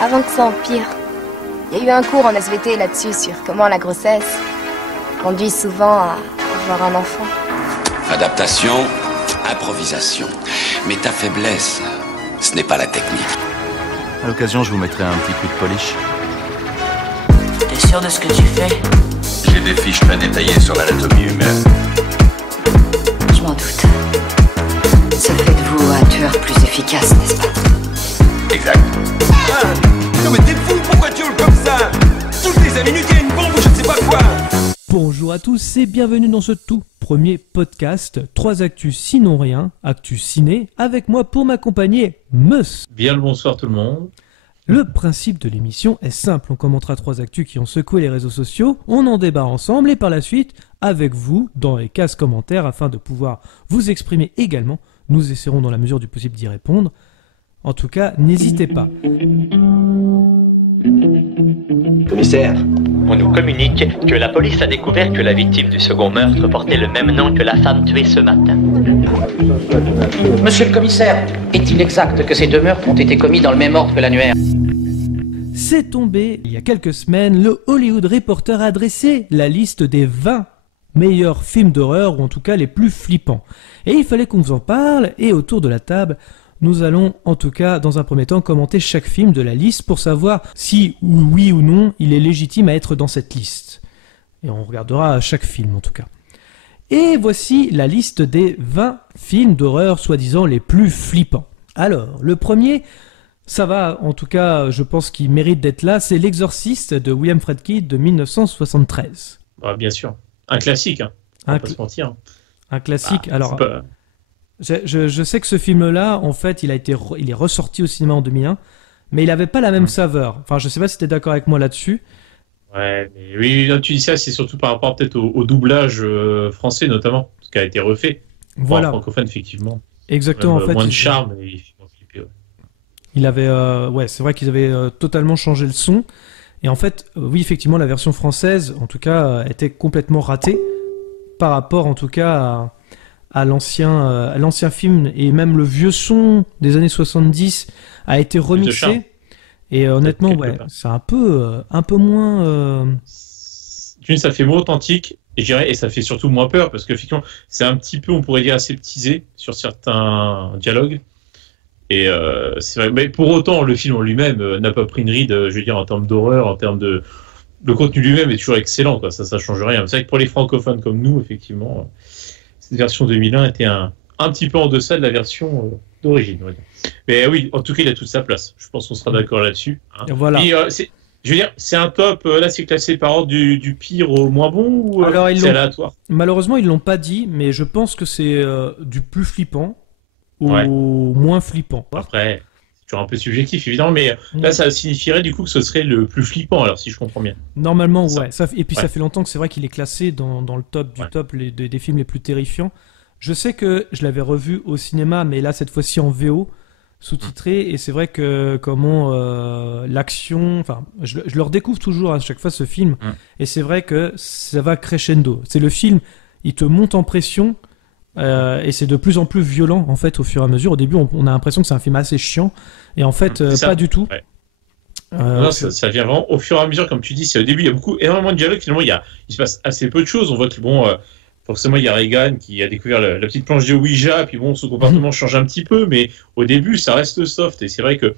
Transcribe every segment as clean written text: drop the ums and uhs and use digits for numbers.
avant que ça empire. Il y a eu un cours en SVT là-dessus sur comment la grossesse conduit souvent à avoir un enfant. Adaptation, improvisation. Mais ta faiblesse, ce n'est pas la technique. À l'occasion, je vous mettrai un petit coup de polish. T'es sûr de ce que tu fais? J'ai des fiches très détaillées sur l'anatomie humaine. Je m'en doute. Ça fait de vous un tueur plus efficace, n'est-ce pas? Exact. Ah, non mais t'es fou, pourquoi tu hurles comme ça? Toutes les 5 minutes, il y a une bombe ou je ne sais pas quoi. Bonjour à tous et bienvenue dans ce tout premier podcast 3 actus sinon rien, actus ciné, avec moi pour m'accompagner, Meus. Bien le bonsoir tout le monde. Le principe de l'émission est simple, on commentera 3 actus qui ont secoué les réseaux sociaux, on en débat ensemble et par la suite, avec vous, dans les cases commentaires, afin de pouvoir vous exprimer également, nous essaierons dans la mesure du possible d'y répondre. En tout cas, n'hésitez pas. Commissaire, on nous communique que la police a découvert que la victime du second meurtre portait le même nom que la femme tuée ce matin. Monsieur le commissaire, est-il exact que ces 2 meurtres ont été commis dans le même ordre que l'annuaire? C'est tombé il y a quelques semaines, le Hollywood Reporter a dressé la liste des 20 meilleurs films d'horreur, ou en tout cas les plus flippants. Et il fallait qu'on vous en parle, et autour de la table, nous allons en tout cas dans un premier temps commenter chaque film de la liste pour savoir si oui ou non il est légitime à être dans cette liste. Et on regardera chaque film en tout cas. Et voici la liste des 20 films d'horreur soi-disant les plus flippants. Alors, le premier, ça va en tout cas, je pense qu'il mérite d'être là, c'est L'Exorciste de William Friedkin de 1973. Ah, bien sûr, un classique, hein. On va pas se mentir. Un classique, alors... Je sais que ce film-là, en fait, il est ressorti au cinéma en 2001, mais il n'avait pas la même saveur. Enfin, je sais pas si tu es d'accord avec moi là-dessus. Ouais, mais oui, tu dis ça, c'est surtout par rapport peut-être au doublage français, notamment, ce qui a été refait. Voilà. En francophone, effectivement. Exactement, même, en fait. Moins de charme, et il flippé, ouais. Il avait, ouais, c'est vrai qu'ils avaient totalement changé le son. Et en fait, oui, effectivement, la version française, en tout cas, était complètement ratée par rapport, en tout cas, à l'ancien film, et même le vieux son des années 70 a été remixé. Et honnêtement, ouais, c'est un peu moins... Ça fait moins authentique, et, et ça fait surtout moins peur, parce qu'effectivement, c'est un petit peu, on pourrait dire, aseptisé sur certains dialogues. Et c'est vrai, mais pour autant, le film en lui-même n'a pas pris une ride, je veux dire, en termes d'horreur, en termes de... Le contenu lui-même est toujours excellent, quoi. Ça change rien. C'est vrai que pour les francophones comme nous, effectivement... Cette version 2001 était un petit peu en deçà de la version d'origine. Ouais. Mais oui, en tout cas, il a toute sa place. Je pense qu'on sera d'accord là-dessus. Hein. Voilà. Et, je veux dire, c'est un top. Là, c'est classé par ordre du pire au moins bon ou alors, c'est aléatoire? Malheureusement, ils l'ont pas dit, mais je pense que c'est du plus flippant au moins flippant. Après, c'est toujours un peu subjectif, évidemment, mais là, ça signifierait du coup que ce serait le plus flippant, alors si je comprends bien. Normalement, ouais. Et puis, ça fait longtemps que c'est vrai qu'il est classé dans le top du top des films les plus terrifiants. Je sais que je l'avais revu au cinéma, mais là, cette fois-ci en VO, sous-titré, et c'est vrai que comment l'action... Enfin, je le redécouvre toujours à chaque fois, ce film, et c'est vrai que ça va crescendo. C'est le film, il te monte en pression, et c'est de plus en plus violent, en fait, au fur et à mesure. Au début, on a l'impression que c'est un film assez chiant, et en fait, pas du tout. Ouais. Non, ça vient vraiment au fur et à mesure, comme tu dis. C'est au début, il y a énormément de dialogues. Finalement, il se passe assez peu de choses. On voit que forcément, il y a Reagan qui a découvert la petite planche de Ouija, puis bon, son comportement change un petit peu, mais au début, ça reste soft. Et c'est vrai que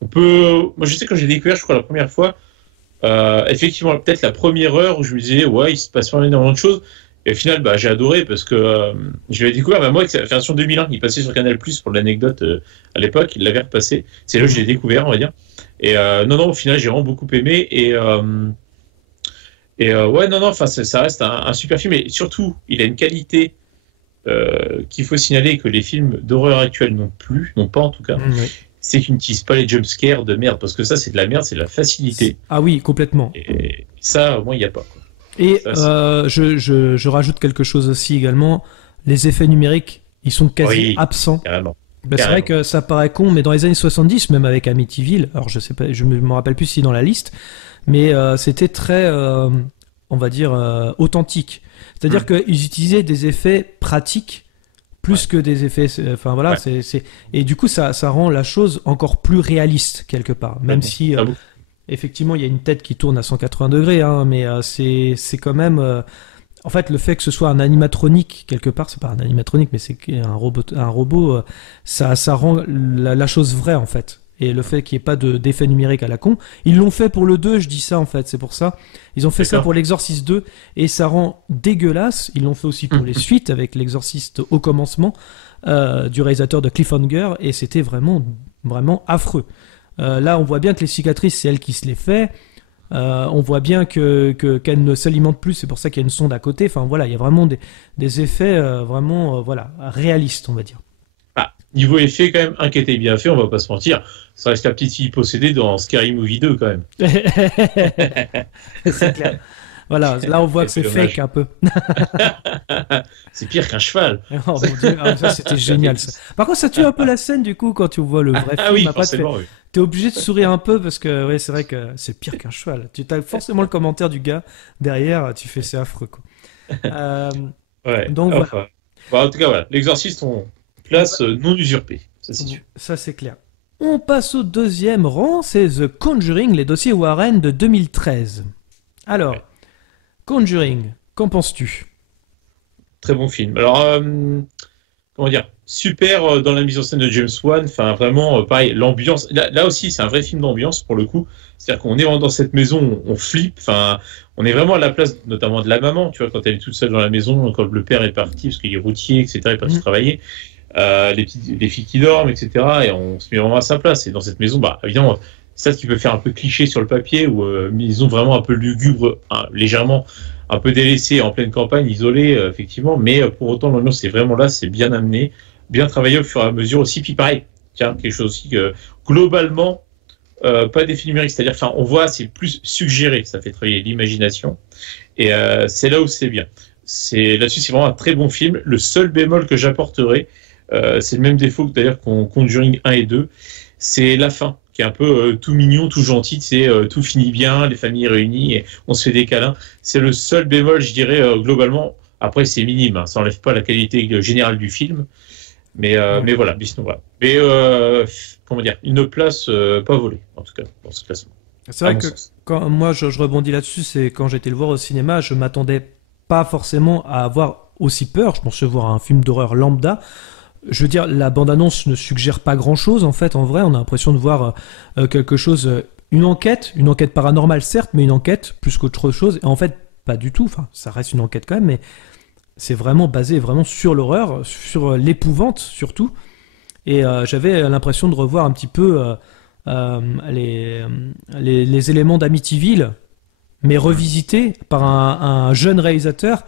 on peut. Moi, je sais quand j'ai découvert, je crois la première fois, effectivement, peut-être la première heure où je me disais, ouais, il se passe vraiment énormément de choses. Et au final, j'ai adoré parce que je l'ai découvert, moi, avec la version 2001, il passait sur Canal+, pour l'anecdote, à l'époque, il l'avait repassé. C'est là où je l'ai découvert, on va dire. Et non, au final, j'ai vraiment beaucoup aimé. Ouais, non, enfin, ça reste un super film. Et surtout, il a une qualité qu'il faut signaler que les films d'horreur actuels n'ont pas en tout cas. C'est qu'ils n'utilisent pas les jumpscares de merde, parce que ça, c'est de la merde, c'est de la facilité. Ah oui, complètement. Et ça, au moins, il n'y a pas, quoi. Et ça, je rajoute quelque chose aussi également, les effets numériques, ils sont quasi absents. Carrément. C'est vrai que ça paraît con, mais dans les années 70, même avec Amityville, alors je sais pas, je me rappelle plus si dans la liste, mais c'était très, on va dire, authentique. C'est-à-dire qu'ils utilisaient des effets pratiques plus que des effets. Enfin voilà, et du coup ça rend la chose encore plus réaliste quelque part, même si effectivement il y a une tête qui tourne à 180 degrés, hein, mais c'est quand même. En fait, le fait que ce soit un animatronique quelque part, c'est pas un animatronique, mais c'est un robot, ça rend la chose vraie en fait. Et le fait qu'il n'y ait pas d'effet numérique à la con, ils l'ont fait pour le 2, je dis ça en fait, c'est pour ça. Ils ont fait ça pour l'Exorciste 2 et ça rend dégueulasse. Ils l'ont fait aussi pour les suites avec l'Exorciste au commencement du réalisateur de Cliffhanger et c'était vraiment, vraiment affreux. Là, on voit bien que les cicatrices, c'est elle qui se les fait. On voit bien qu'elle ne s'alimente plus, c'est pour ça qu'il y a une sonde à côté. Enfin voilà, il y a vraiment des effets vraiment réalistes, on va dire. Niveau effet, quand même, un qui était bien fait, on va pas se mentir. Ça reste la petite fille possédée dans Scary Movie 2, quand même. C'est clair. Voilà, là on voit que c'est fake un peu. C'est pire qu'un cheval. Oh mon Dieu, ça c'était génial ça. Par contre, ça tue un peu la scène du coup quand tu vois le vrai film. Oui, après, forcément, oui. T'es obligé de sourire un peu parce que ouais, c'est vrai que c'est pire qu'un cheval. Tu as forcément le commentaire du gars derrière, tu fais c'est affreux quoi. Donc voilà. En tout cas, voilà, l'Exorciste, on place non usurpée, ça c'est sûr. Ça c'est clair. On passe au deuxième rang, c'est The Conjuring, les dossiers Warren de 2013. Alors, Conjuring, qu'en penses-tu ? Très bon film. Alors, comment dire, super dans la mise en scène de James Wan. Enfin, vraiment, pareil, l'ambiance. Là aussi, c'est un vrai film d'ambiance pour le coup. C'est-à-dire qu'on est dans cette maison, on flippe. Enfin, on est vraiment à la place, notamment de la maman. Tu vois, quand elle est toute seule dans la maison, quand le père est parti parce qu'il est routier, etc., il est parti travailler. Les filles qui dorment, etc. Et on se met vraiment à sa place. Et dans cette maison, évidemment, ça, tu peux faire un peu cliché sur le papier, ou maison vraiment un peu lugubre, légèrement un peu délaissée, en pleine campagne, isolée, effectivement. Mais pour autant, l'ambiance est vraiment là, c'est bien amené, bien travaillé au fur et à mesure aussi. Puis pareil, tiens, quelque chose aussi que globalement, pas d'effet numérique, c'est-à-dire, enfin, on voit, c'est plus suggéré, ça fait travailler l'imagination. Et c'est là où c'est bien. Là-dessus, c'est vraiment un très bon film. Le seul bémol que j'apporterai, c'est le même défaut que d'ailleurs qu'on Conjuring 1 et 2, c'est la fin, qui est un peu tout mignon, tout gentil, c'est tout finit bien, les familles réunies, et on se fait des câlins. C'est le seul bémol, je dirais, globalement. Après, c'est minime, hein, ça n'enlève pas la qualité générale du film, mais voilà, sinon, voilà. Mais, comment dire, une place pas volée, en tout cas, dans ce classement. C'est vrai que quand moi, je rebondis là-dessus, c'est quand j'étais le voir au cinéma, je m'attendais pas forcément à avoir aussi peur. Je pensais voir un film d'horreur lambda. Je veux dire, la bande-annonce ne suggère pas grand-chose, en fait, en vrai. On a l'impression de voir quelque chose, une enquête paranormale, certes, mais une enquête plus qu'autre chose. Et en fait, pas du tout. Enfin, ça reste une enquête quand même, mais c'est vraiment basé vraiment sur l'horreur, sur l'épouvante, surtout. Et j'avais l'impression de revoir un petit peu les éléments d'Amityville, mais revisités par un jeune réalisateur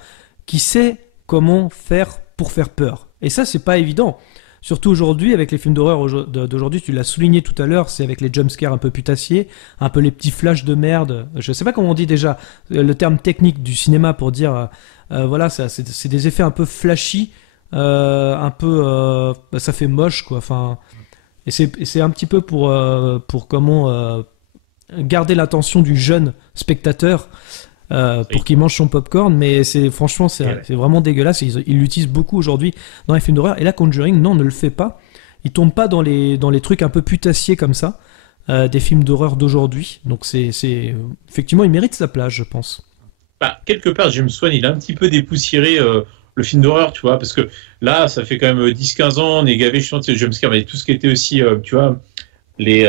qui sait comment faire pour faire peur. Et ça, c'est pas évident. Surtout aujourd'hui, avec les films d'horreur d'aujourd'hui, tu l'as souligné tout à l'heure, c'est avec les jumpscares un peu putassiers, un peu les petits flashs de merde. Je sais pas comment on dit déjà le terme technique du cinéma pour dire, voilà, c'est des effets un peu flashy, un peu, ça fait moche, quoi. Enfin, et c'est un petit peu pour comment garder l'attention du jeune spectateur. Pour qu'il mange son popcorn, mais franchement c'est vraiment dégueulasse. Ils l'utilisent beaucoup aujourd'hui dans les films d'horreur, et là Conjuring ne le fait pas. Il tombe pas dans les trucs un peu putassiers comme ça des films d'horreur d'aujourd'hui. Donc c'est effectivement, il mérite sa place, je pense. Quelque part, James Wan, il a un petit peu dépoussiéré le film d'horreur, tu vois, parce que là, ça fait quand même 10-15 ans, on est gavé, je pense, de jumpscare, mais tout ce qui était aussi, tu vois, les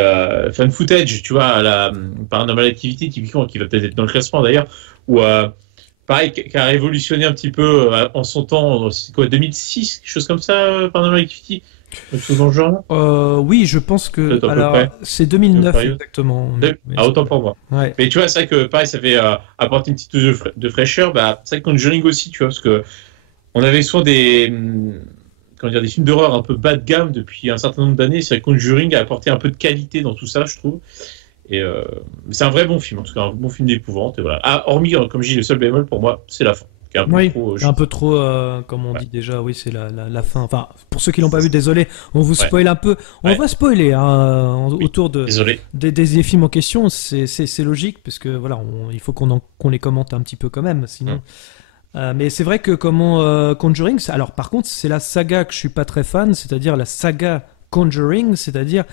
fan footage, tu vois, la Paranormal Activity, typiquement, qui va peut-être être dans le classement d'ailleurs, ou pareil, qui a révolutionné un petit peu en son temps, c'est quoi, 2006, quelque chose comme ça, Paranormal Activity, quelque chose dans le genre. Oui, je pense que alors c'est 2009 exactement. Autant pour moi. Ouais. Mais tu vois, c'est vrai que pareil, ça fait apporter une petite touche de fraîcheur. C'est vrai que Conjuring aussi, tu vois, parce que on avait souvent des films d'horreur un peu bas de gamme depuis un certain nombre d'années. C'est vrai que Conjuring a apporté un peu de qualité dans tout ça, je trouve. Et c'est un vrai bon film, en tout cas, un bon film d'épouvante. Et voilà. Hormis, comme je dis, le seul bémol pour moi, c'est la fin. Un peu trop, comme on dit déjà, oui, c'est la fin. Enfin, pour ceux qui l'ont pas vu, désolé, on vous spoil un peu. On va spoiler autour des films en question. C'est logique, parce que voilà, il faut qu'on les commente un petit peu quand même, sinon. Mais c'est vrai que Conjuring, alors par contre, c'est la saga que je suis pas très fan, c'est-à-dire la saga Conjuring, c'est-à-dire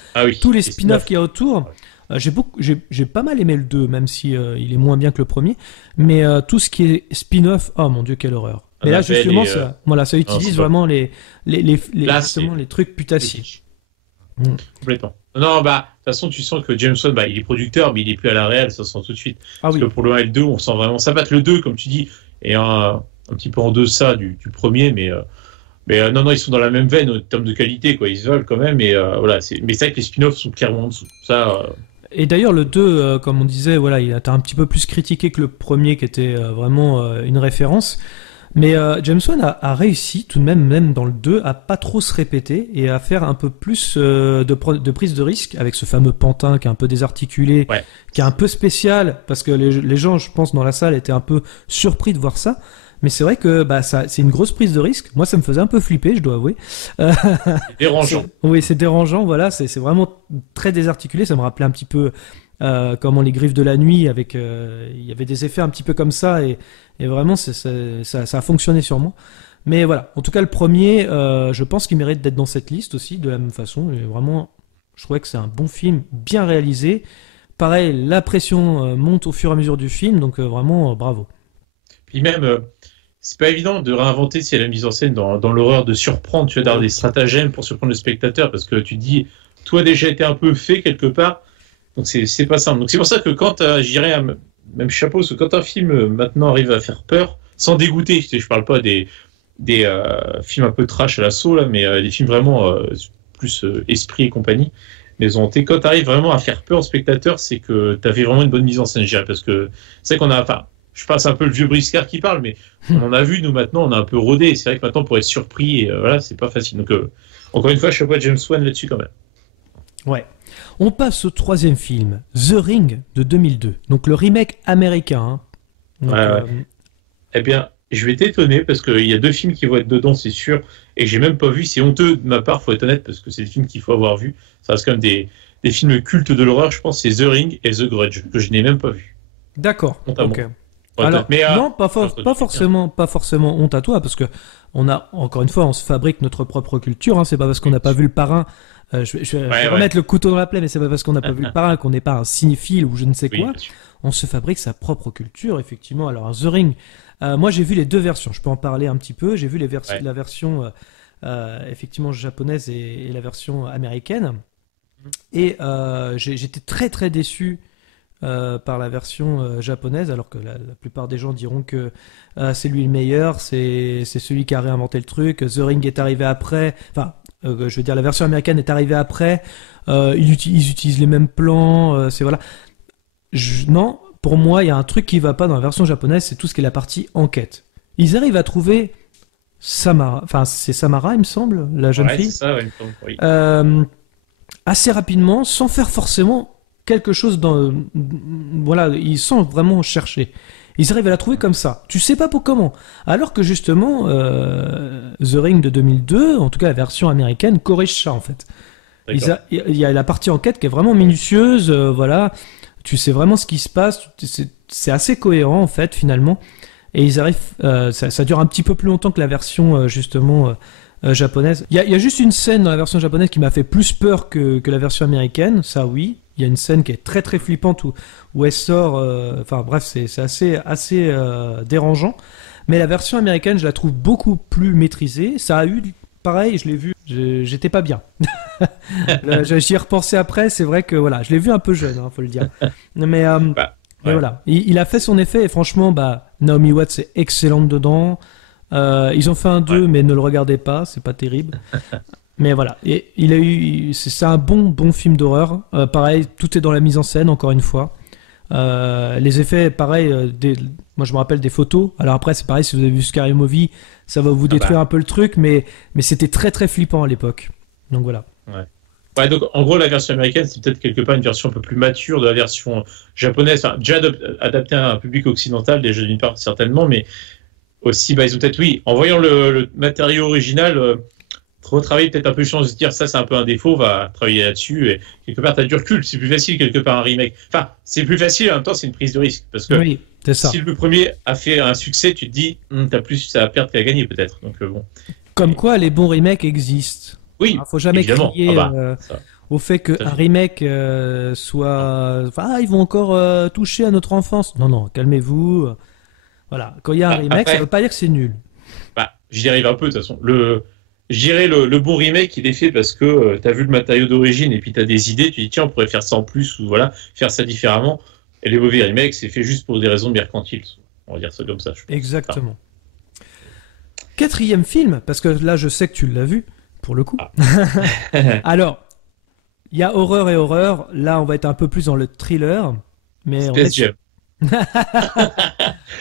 tous les spin-offs qu'il y a autour. J'ai pas mal aimé le 2, même si il est moins bien que le premier. Mais tout ce qui est spin-off, oh mon Dieu, quelle horreur. Mais là, justement, ça utilise vraiment justement, les trucs putassiers. Complètement. Non, de toute façon, tu sens que James Wan, il est producteur, mais il est plus à la réal, ça se sent tout de suite. Parce que pour le 1 et le 2, on sent vraiment ça. Le 2, comme tu dis, est un petit peu en deçà du premier, mais non, ils sont dans la même veine en termes de qualité, quoi. Ils se veulent quand même, mais voilà. Mais c'est vrai que les spin-offs sont clairement en dessous. Ça. Et d'ailleurs, le 2, comme on disait, voilà, il a été un petit peu plus critiqué que le premier, qui était vraiment une référence. Mais James Wan a réussi tout de même dans le 2, à pas trop se répéter et à faire un peu plus de prise de risque avec ce fameux pantin qui est un peu désarticulé, qui est un peu spécial, parce que les gens, je pense, dans la salle étaient un peu surpris de voir ça. Mais c'est vrai que c'est une grosse prise de risque. Moi, ça me faisait un peu flipper, je dois avouer. C'est dérangeant. Oui, c'est dérangeant, voilà. C'est vraiment très désarticulé. Ça me rappelait un petit peu comment les Griffes de la nuit, avec il y avait des effets un petit peu comme ça, et vraiment ça a fonctionné sur moi. Mais voilà, en tout cas le premier, je pense qu'il mérite d'être dans cette liste aussi, de la même façon. Et vraiment, je trouvais que c'est un bon film, bien réalisé. Pareil, la pression monte au fur et à mesure du film, donc vraiment bravo. Puis même, c'est pas évident de réinventer la mise en scène dans l'horreur, de surprendre, tu vois, d'avoir des stratagèmes pour surprendre le spectateur, parce que tu te dis, tout a déjà été un peu fait quelque part. Donc c'est pas simple. Donc c'est pour ça que quand j'irais même chapeau, parce que quand un film maintenant arrive à faire peur, sans dégoûter, je parle pas des films un peu trash à l'assaut là, mais des films vraiment plus esprit et compagnie, mais hantés. Quand tu arrives vraiment à faire peur au spectateur, c'est que tu avais vraiment une bonne mise en scène, je dirais, parce que c'est qu'on a, je passe un peu le vieux briscard qui parle, mais on en a vu, nous maintenant, on a un peu rodé. C'est vrai que maintenant pour être surpris, voilà, c'est pas facile. Donc encore une fois, je chapeau à James Wan là-dessus quand même. Ouais. On passe au troisième film, The Ring de 2002. Donc le remake américain. Hein. Donc, Eh bien, je vais t'étonner parce qu'il y a 2 films qui vont être dedans, c'est sûr. Et j'ai même pas vu. C'est honteux de ma part, faut être honnête, parce que c'est des films qu'il faut avoir vu. Ça reste quand même des films cultes de l'horreur. Je pense c'est The Ring et The Grudge que je n'ai même pas vu. D'accord. Ok. Alors, mais, non, pas forcément honte à toi, parce que encore une fois, on se fabrique notre propre culture. Hein. C'est pas parce qu'on n'a pas vu Le Parrain. Je vais remettre le couteau dans la plaie, mais c'est pas parce qu'on n'a pas vu Le Parrain qu'on n'est pas un cinéphile ou je ne sais quoi. On se fabrique sa propre culture, effectivement. Alors, The Ring, moi j'ai vu les 2 versions, je peux en parler un petit peu. J'ai vu la version effectivement japonaise et la version américaine. Et j'étais très très déçu par la version japonaise, alors que la plupart des gens diront que c'est lui le meilleur, c'est celui qui a réinventé le truc. The Ring est arrivé après, je veux dire, la version américaine est arrivée après. Ils utilisent les mêmes plans. Voilà. Non, pour moi, il y a un truc qui va pas dans la version japonaise, c'est tout ce qui est la partie enquête. Ils arrivent à trouver Samara. Enfin, c'est Samara, il me semble, la jeune fille. C'est ça, il me semble, oui. Assez rapidement, sans faire forcément quelque chose dans. Voilà, ils sont vraiment cherchés. Ils arrivent à la trouver comme ça. Tu sais pas pour comment. Alors que justement, The Ring de 2002, en tout cas la version américaine, corrige ça en fait. Il y a la partie enquête qui est vraiment minutieuse. Voilà, tu sais vraiment ce qui se passe. C'est assez cohérent en fait finalement. Et ils arrivent. Ça dure un petit peu plus longtemps que la version justement japonaise. Il y a juste une scène dans la version japonaise qui m'a fait plus peur que la version américaine. Ça oui. Il y a une scène qui est très très flippante où elle sort. Enfin bref, c'est assez dérangeant. Mais la version américaine, je la trouve beaucoup plus maîtrisée. Ça a eu, pareil, je l'ai vu, j'étais pas bien. J'y ai repensé après. C'est vrai que voilà, je l'ai vu un peu jeune, faut le dire. Mais voilà, il a fait son effet et franchement, Naomi Watts est excellente dedans. Ils ont fait un 2, mais ne le regardez pas, c'est pas terrible. Mais voilà, et c'est un bon film d'horreur. Pareil, tout est dans la mise en scène, encore une fois. Les effets, pareil, moi je me rappelle des photos. Alors après, c'est pareil, si vous avez vu Scary Movie, ça va vous détruire un peu le truc, mais c'était très très flippant à l'époque. Donc voilà. Ouais, donc en gros, la version américaine, c'est peut-être quelque part une version un peu plus mature de la version japonaise. Enfin, déjà adaptée à un public occidental, déjà d'une part, certainement, mais aussi, ils ont peut-être, en voyant le matériau original. retravailler peut-être un peu les chances de se dire ça c'est un peu un défaut, on va travailler là-dessus et quelque part t'as du recul, c'est plus facile quelque part un remake. Enfin, c'est plus facile en même temps c'est une prise de risque parce que Oui, c'est ça. si le premier a fait un succès, tu te dis t'as plus à perdre qu'à gagner peut-être. Donc bon. Comme quoi, les bons remakes existent. Oui, faut jamais évidemment. crier Ça. au fait qu'un remake soit... Enfin, ils vont encore toucher à notre enfance. Non, calmez-vous. Voilà, quand il y a un remake, après, ça veut pas dire que c'est nul. J'y arrive un peu de toute façon. Je dirais le bon remake, il est fait parce que tu as vu le matériau d'origine et puis tu as des idées, tu dis tiens, on pourrait faire ça en plus ou voilà, faire ça différemment. Et les mauvais remakes, c'est fait juste pour des raisons mercantiles. On va dire ça comme ça. Exactement. Quatrième film, parce que là je sais que tu l'as vu, pour le coup. Alors, il y a horreur et horreur. Là, on va être un peu plus dans le thriller. Mais Space Jam.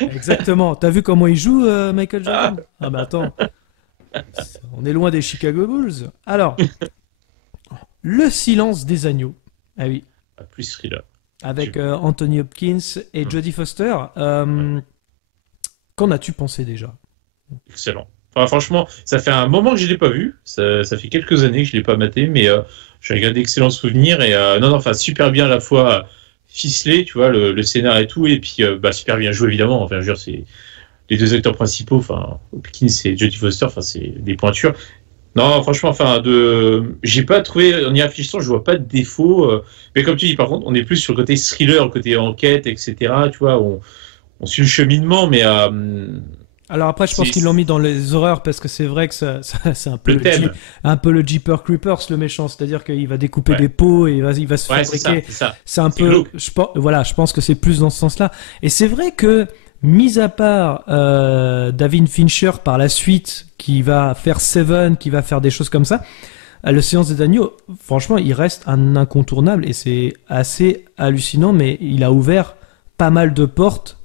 Exactement. T'as vu comment il joue, Michael Jordan? Ah bah attends. On est loin des Chicago Bulls. Alors, Le silence des agneaux. Ah oui. Plus thriller. Avec Anthony Hopkins et Jodie Foster. Qu'en as-tu pensé déjà? Excellent. Enfin, franchement, ça fait un moment que je ne l'ai pas vu. Ça fait quelques années que je ne l'ai pas maté, mais j'ai regardé d'excellents souvenirs. Et non, enfin, super bien à la fois ficelé, tu vois, le scénar et tout, et puis super bien joué, évidemment. Enfin, je veux dire, c'est les deux acteurs principaux, enfin, Hopkins et Jodie Foster, enfin, c'est des pointures. Non, franchement, enfin, j'ai pas trouvé, en y réfléchissant, je vois pas de défaut. Mais comme tu dis, par contre, on est plus sur le côté thriller, le côté enquête, etc. Tu vois, on suit le cheminement, mais. Alors après, je pense qu'ils l'ont mis dans les horreurs parce que c'est vrai que c'est un peu un peu le Jeepers Creepers, le méchant, c'est-à-dire qu'il va découper des peaux et il va se fabriquer. C'est un peu, je pense que c'est plus dans ce sens-là. Et c'est vrai que, mis à part David Fincher par la suite, qui va faire Seven, qui va faire des choses comme ça, le silence des agneaux, franchement, il reste un incontournable et c'est assez hallucinant, mais il a ouvert pas mal de portes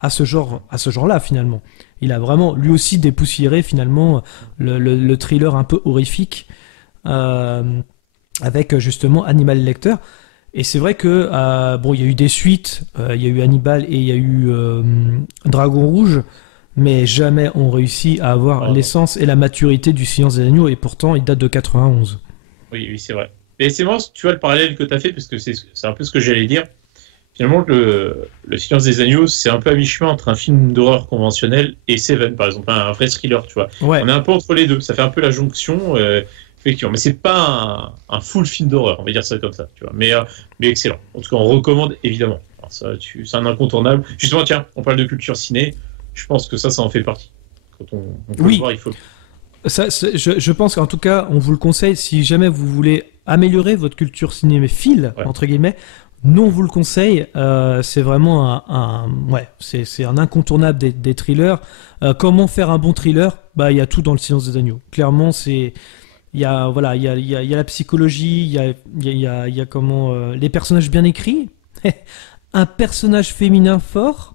à ce genre-là finalement. Il a vraiment lui aussi dépoussiéré finalement le thriller un peu horrifique avec justement Hannibal Lecter. Et c'est vrai que il y a eu des suites, il y a eu Hannibal et il y a eu Dragon Rouge, mais jamais on réussit à avoir l'essence et la maturité du Silence des agneaux, et pourtant il date de 91. Oui, c'est vrai. Et c'est marrant, tu vois le parallèle que tu as fait, parce que c'est un peu ce que j'allais dire. Finalement, le Silence des agneaux, c'est un peu à mi-chemin entre un film d'horreur conventionnel et Seven, par exemple, un vrai thriller, tu vois. Ouais. On est un peu entre les deux, ça fait un peu la jonction, effectivement. Mais c'est pas un full film d'horreur, on va dire ça comme ça, tu vois. Mais excellent. En tout cas, on recommande, évidemment. Alors ça, c'est un incontournable. Justement, tiens, on parle de culture ciné, je pense que ça en fait partie. Quand on peut le voir, il faut... Ça, je pense qu'en tout cas, on vous le conseille, si jamais vous voulez améliorer votre culture cinéphile, entre guillemets, nous on vous le conseille, c'est vraiment c'est un incontournable des thrillers. Comment faire un bon thriller? Il y a tout dans le Silence des agneaux. Clairement, il y a la psychologie, il y a comment les personnages bien écrits, un personnage féminin fort.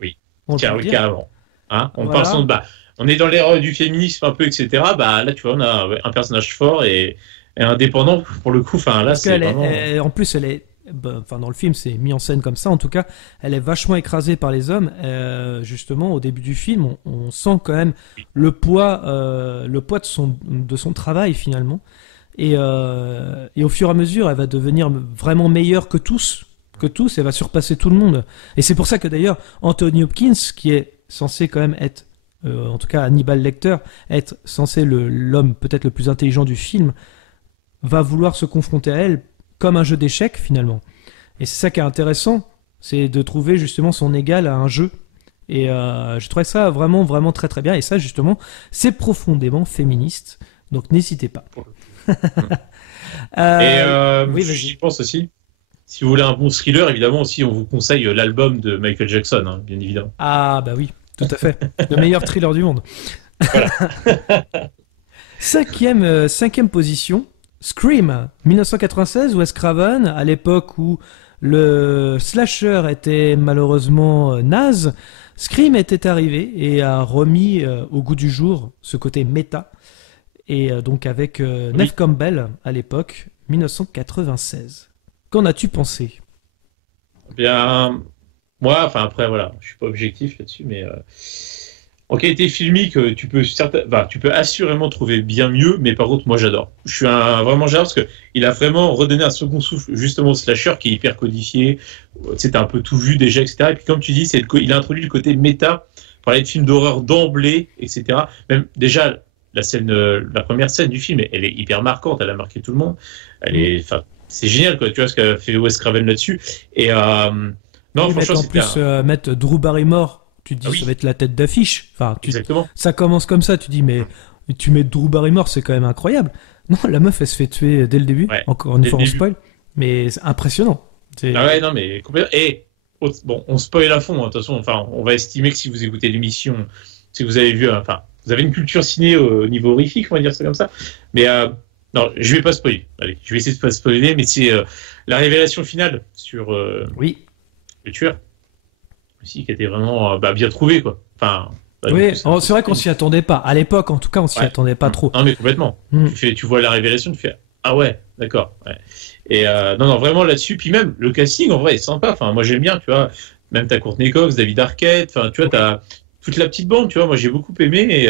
Oui, carrément. Hein, on est dans l'ère du féminisme un peu, etc. Là, tu vois, on a un personnage fort et indépendant pour le coup. Enfin, là, c'est vraiment... en plus, elle est dans le film, c'est mis en scène comme ça. En tout cas, elle est vachement écrasée par les hommes. Justement, au début du film, on sent quand même le poids de son travail finalement. Et au fur et à mesure, elle va devenir vraiment meilleure que tous. Elle va surpasser tout le monde. Et c'est pour ça que d'ailleurs, Anthony Hopkins, qui est censé quand même être, en tout cas Hannibal Lecter, être censé l'homme peut-être le plus intelligent du film, va vouloir se confronter à elle comme un jeu d'échecs finalement. Et c'est ça qui est intéressant, c'est de trouver justement son égal à un jeu. Et je trouvais ça vraiment, vraiment très très bien. Et ça justement, c'est profondément féministe. Donc n'hésitez pas. Oui, j'y pense aussi. Si vous voulez un bon thriller, évidemment aussi, on vous conseille l'album de Michael Jackson, hein, bien évidemment. Ah bah oui, tout à fait. Le meilleur thriller du monde. Voilà. Cinquième position. Scream, 1996, Wes Craven, à l'époque où le slasher était malheureusement naze, Scream était arrivé et a remis au goût du jour ce côté méta, et donc avec Neve Campbell à l'époque, 1996. Qu'en as-tu pensé? Bien, moi, enfin après voilà, je suis pas objectif là-dessus, mais En qualité filmique, tu peux assurément trouver bien mieux, mais par contre, moi j'adore. Vraiment j'adore parce que il a vraiment redonné un second souffle justement au slasher qui est hyper codifié. C'était un peu tout vu déjà, etc. Et puis comme tu dis, il a introduit le côté méta, parler de films d'horreur d'emblée, etc. Même déjà la première scène du film, elle est hyper marquante, elle a marqué tout le monde. C'est génial quoi. Tu vois ce qu'a fait Wes Craven là-dessus. Et non, franchement, mettre Drew Barrymore. Tu te dis, ça va être la tête d'affiche. Exactement. Ça commence comme ça, tu dis, mais tu mets Drew Barrymore, c'est quand même incroyable. Non, la meuf, elle se fait tuer dès le début. Encore une fois, on spoil. Mais c'est impressionnant. Ah ouais, non, mais complètement. Et, bon, on spoil à fond, hein, de toute façon. Enfin, on va estimer que si vous écoutez l'émission, si vous avez vu, vous avez une culture ciné au niveau horrifique, on va dire ça comme ça. Mais, non, je vais pas spoiler. Allez, je vais essayer de pas spoiler, mais c'est la révélation finale sur le tueur. Aussi, qui était vraiment bien trouvé, quoi. C'est vrai qu'on s'y attendait pas. À l'époque, en tout cas, on s'y attendait pas trop. Non, mais complètement. Tu vois la révélation, tu fais ah ouais, d'accord. Ouais. Et non, vraiment là-dessus. Puis même le casting, en vrai, est sympa. Enfin, moi j'aime bien, tu vois. Même t'as Courtney Cox, David Arquette. Enfin, tu vois, t'as toute la petite bande. Tu vois, moi j'ai beaucoup aimé. Et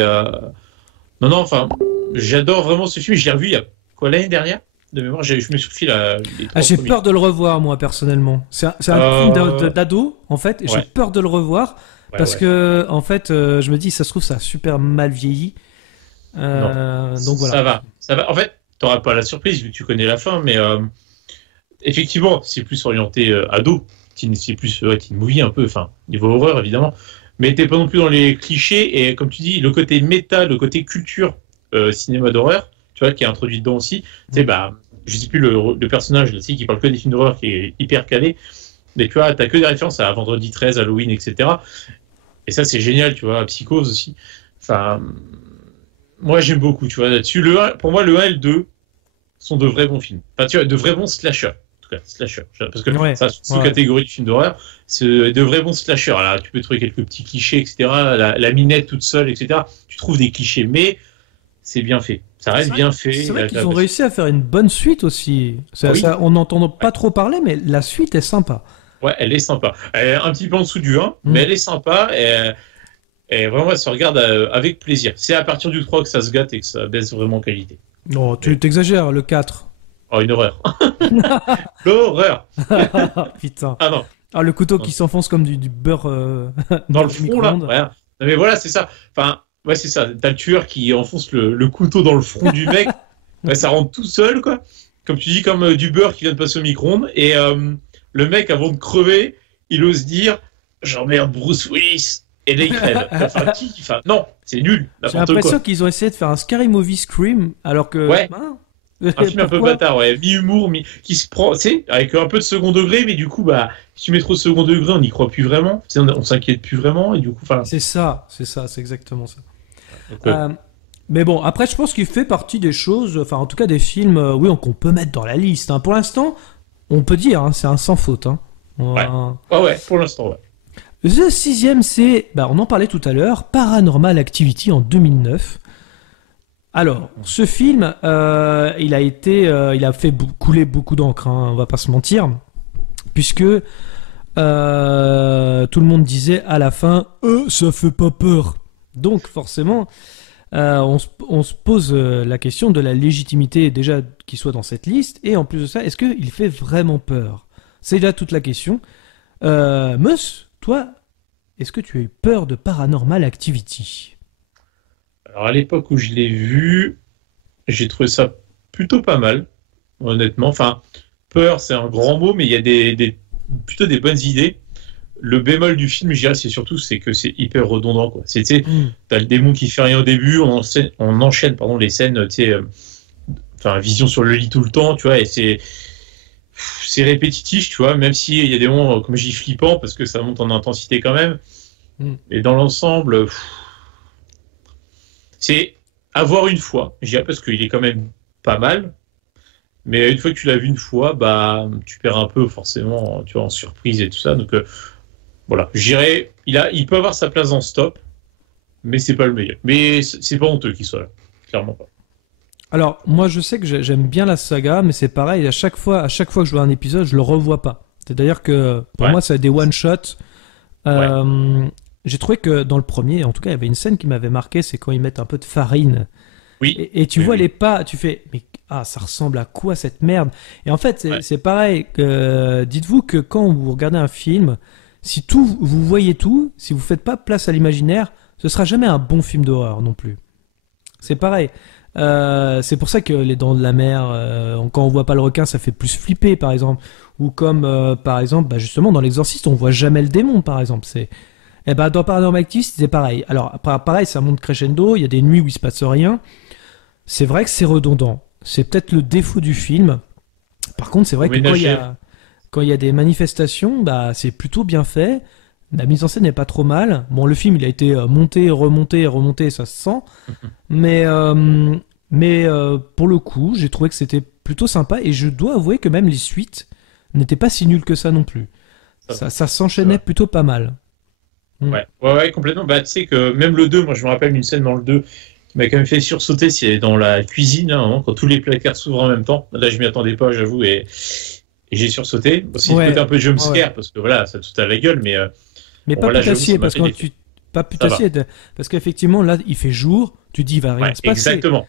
j'adore vraiment ce film. Je l'ai revu il y a l'année dernière. De mémoire, je me suis refait j'ai peur de le revoir, moi, personnellement. C'est un film d'ado, en fait, et j'ai peur de le revoir, parce que, en fait, je me dis, ça se trouve, ça a super mal vieilli. Donc voilà. Ça va. En fait, t'auras pas la surprise, vu que tu connais la fin, mais effectivement, c'est plus orienté ado. C'est plus teen movie, un peu, niveau horreur, évidemment. Mais t'es pas non plus dans les clichés, et comme tu dis, le côté méta, le côté culture cinéma d'horreur, tu vois, qui est introduit dedans aussi. Tu sais, je sais plus le personnage là, qui parle que des films d'horreur, qui est hyper calé. Mais tu vois, t'as que des références à Vendredi 13, Halloween, etc. Et ça, c'est génial, tu vois, Psychose aussi. Moi, j'aime beaucoup, tu vois, là-dessus. Pour moi, le 1 et le 2 sont de vrais bons films. Enfin, tu vois, de vrais bons slashers. En tout cas, slasher. Parce que ça, sous-catégorie de films d'horreur, c'est de vrais bons slashers. Là, tu peux trouver quelques petits clichés, etc. La minette toute seule, etc. Tu trouves des clichés, mais c'est bien fait. Ça reste bien fait. C'est vrai qu'ils ont réussi à faire une bonne suite aussi. On n'entend pas trop parler, mais la suite est sympa. Ouais, elle est sympa. Elle est un petit peu en dessous du 1, mais elle est sympa. Et vraiment, elle se regarde avec plaisir. C'est à partir du 3 que ça se gâte et que ça baisse vraiment en qualité. Non, tu t'exagères, le 4. Oh, une horreur. L'horreur. Putain. Ah non. Ah, le couteau qui s'enfonce comme du beurre dans le front, là. Ouais. Non, mais voilà, c'est ça. Ouais, c'est ça. T'as le tueur qui enfonce le couteau dans le front du mec. Ouais, ça rentre tout seul, quoi. Comme tu dis, comme du beurre qui vient de passer au micro-ondes. Et le mec, avant de crever, il ose dire « J'emmerde Bruce Willis ». Et là, il crève. Non, c'est nul. J'ai l'impression qu'ils ont essayé de faire un Scary Movie Scream, alors que... Ouais. Un film un peu bâtard, mi-humour, qui se prend, tu sais, avec un peu de second degré, mais du coup, si tu mets trop de second degré, on n'y croit plus vraiment. On s'inquiète plus vraiment, et du coup, c'est exactement ça. Mais bon, après, je pense qu'il fait partie des choses, en tout cas des films, qu'on peut mettre dans la liste. Hein. Pour l'instant, on peut dire, c'est un sans faute. Hein. Ouais, pour l'instant, ouais. The 6e, c'est, on en parlait tout à l'heure, Paranormal Activity en 2009. Alors, ce film, il a fait couler beaucoup d'encre, hein, on va pas se mentir, puisque tout le monde disait à la fin, ça fait pas peur. Donc forcément, on se pose la question de la légitimité déjà qu'il soit dans cette liste, et en plus de ça, est-ce qu'il fait vraiment peur ? C'est là toute la question. Meus, toi, est-ce que tu as eu peur de Paranormal Activity ? Alors à l'époque où je l'ai vu, j'ai trouvé ça plutôt pas mal, honnêtement. Peur, c'est un grand mot, mais il y a plutôt des bonnes idées. Le bémol du film, je dirais, c'est que c'est hyper redondant, quoi. T'as le démon qui fait rien au début, on enchaîne les scènes, vision sur le lit tout le temps, tu vois, et c'est répétitif, tu vois, même s'il y a des moments, comme je dis, flippants, parce que ça monte en intensité quand même. Et dans l'ensemble, c'est à voir une fois, je dirais, parce qu'il est quand même pas mal. Mais une fois que tu l'as vu une fois, tu perds un peu forcément, tu vois, en surprise et tout ça. Donc voilà, je dirais, il peut avoir sa place en stop, mais c'est pas le meilleur. Mais c'est pas honteux qu'il soit là, clairement pas. Alors, moi, je sais que j'aime bien la saga, mais c'est pareil, à chaque fois que je vois un épisode, je le revois pas. C'est-à-dire que, pour moi, c'est des one-shots. j'ai trouvé que dans le premier, en tout cas, il y avait une scène qui m'avait marqué, c'est quand ils mettent un peu de farine. Oui. Et tu vois les pas, tu fais, mais ça ressemble à quoi cette merde? Et en fait, c'est pareil. Dites-vous que quand vous regardez un film, si vous voyez tout, si vous faites pas place à l'imaginaire, ce sera jamais un bon film d'horreur non plus. C'est pareil. C'est pour ça que Les Dents de la Mer, quand on voit pas le requin, ça fait plus flipper, par exemple. Ou comme, par exemple, justement, dans L'Exorciste, on voit jamais le démon, par exemple. Dans Paranormal Activity, c'est pareil. Alors, pareil, ça monte crescendo, il y a des nuits où il se passe rien. C'est vrai que c'est redondant. C'est peut-être le défaut du film. Par contre, c'est vrai que quand il y a des manifestations, c'est plutôt bien fait. La mise en scène n'est pas trop mal. Bon, le film, il a été monté, remonté, ça se sent. Mais pour le coup, j'ai trouvé que c'était plutôt sympa. Et je dois avouer que même les suites n'étaient pas si nulles que ça non plus. Ça s'enchaînait plutôt pas mal. Ouais, complètement. Tu sais que même le 2, moi je me rappelle une scène dans le 2 qui m'a quand même fait sursauter, c'est dans la cuisine, hein, quand tous les placards s'ouvrent en même temps. Là, je m'y attendais pas, j'avoue, et j'ai sursauté. Aussi, le côté un peu jumpscare, parce que voilà, ça tout à la gueule, mais pas putassier, parce qu'effectivement, là, il fait jour, tu dis, il va rien se passer. Exactement.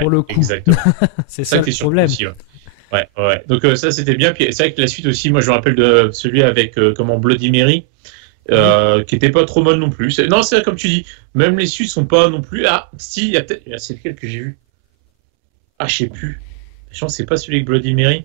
Pour le coup. Exactement. C'est ça le problème. Aussi, ouais. Donc ça, c'était bien. Puis c'est vrai que la suite aussi, moi, je me rappelle de celui avec Bloody Mary, qui était pas trop mal non plus. Non, c'est comme tu dis, même les suites sont pas non plus. Ah, si, il y a peut-être. C'est lequel que j'ai vu? Ah, je sais plus. Je pense que c'est pas celui avec Bloody Mary.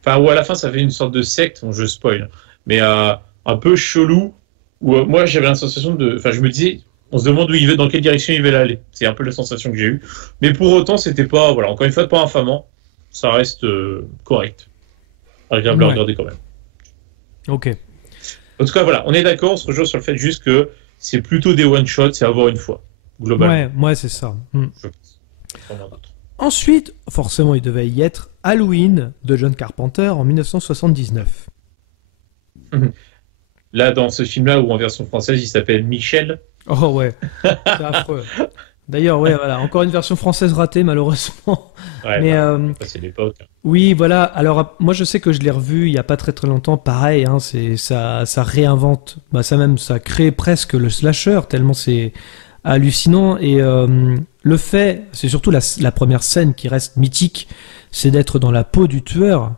Enfin, où à la fin, ça fait une sorte de secte, bon, je spoil, mais un peu chelou, où moi, j'avais la sensation de. Enfin, je me disais, on se demande où il veut, dans quelle direction il va aller. C'est un peu la sensation que j'ai eue. Mais pour autant, c'était pas. Voilà, encore une fois, pas infamant. Ça reste correct. Agréable à regarder quand même. Ok. En tout cas, voilà, on est d'accord, on se rejoint sur le fait juste que c'est plutôt des one-shots, c'est à voir une fois, globalement. Ouais, c'est ça. Je pense. Ensuite, forcément, il devait y être Halloween de John Carpenter en 1979. Là, dans ce film-là, ou en version française, il s'appelle Michel. Oh ouais, c'est affreux. D'ailleurs, voilà, encore une version française ratée, malheureusement. Ouais, mais c'est l'époque. Oui, voilà. Alors, moi, je sais que je l'ai revu il y a pas très très longtemps. Pareil, hein, ça réinvente. Ça crée presque le slasher tellement c'est hallucinant. Et le fait, c'est surtout la première scène qui reste mythique, c'est d'être dans la peau du tueur.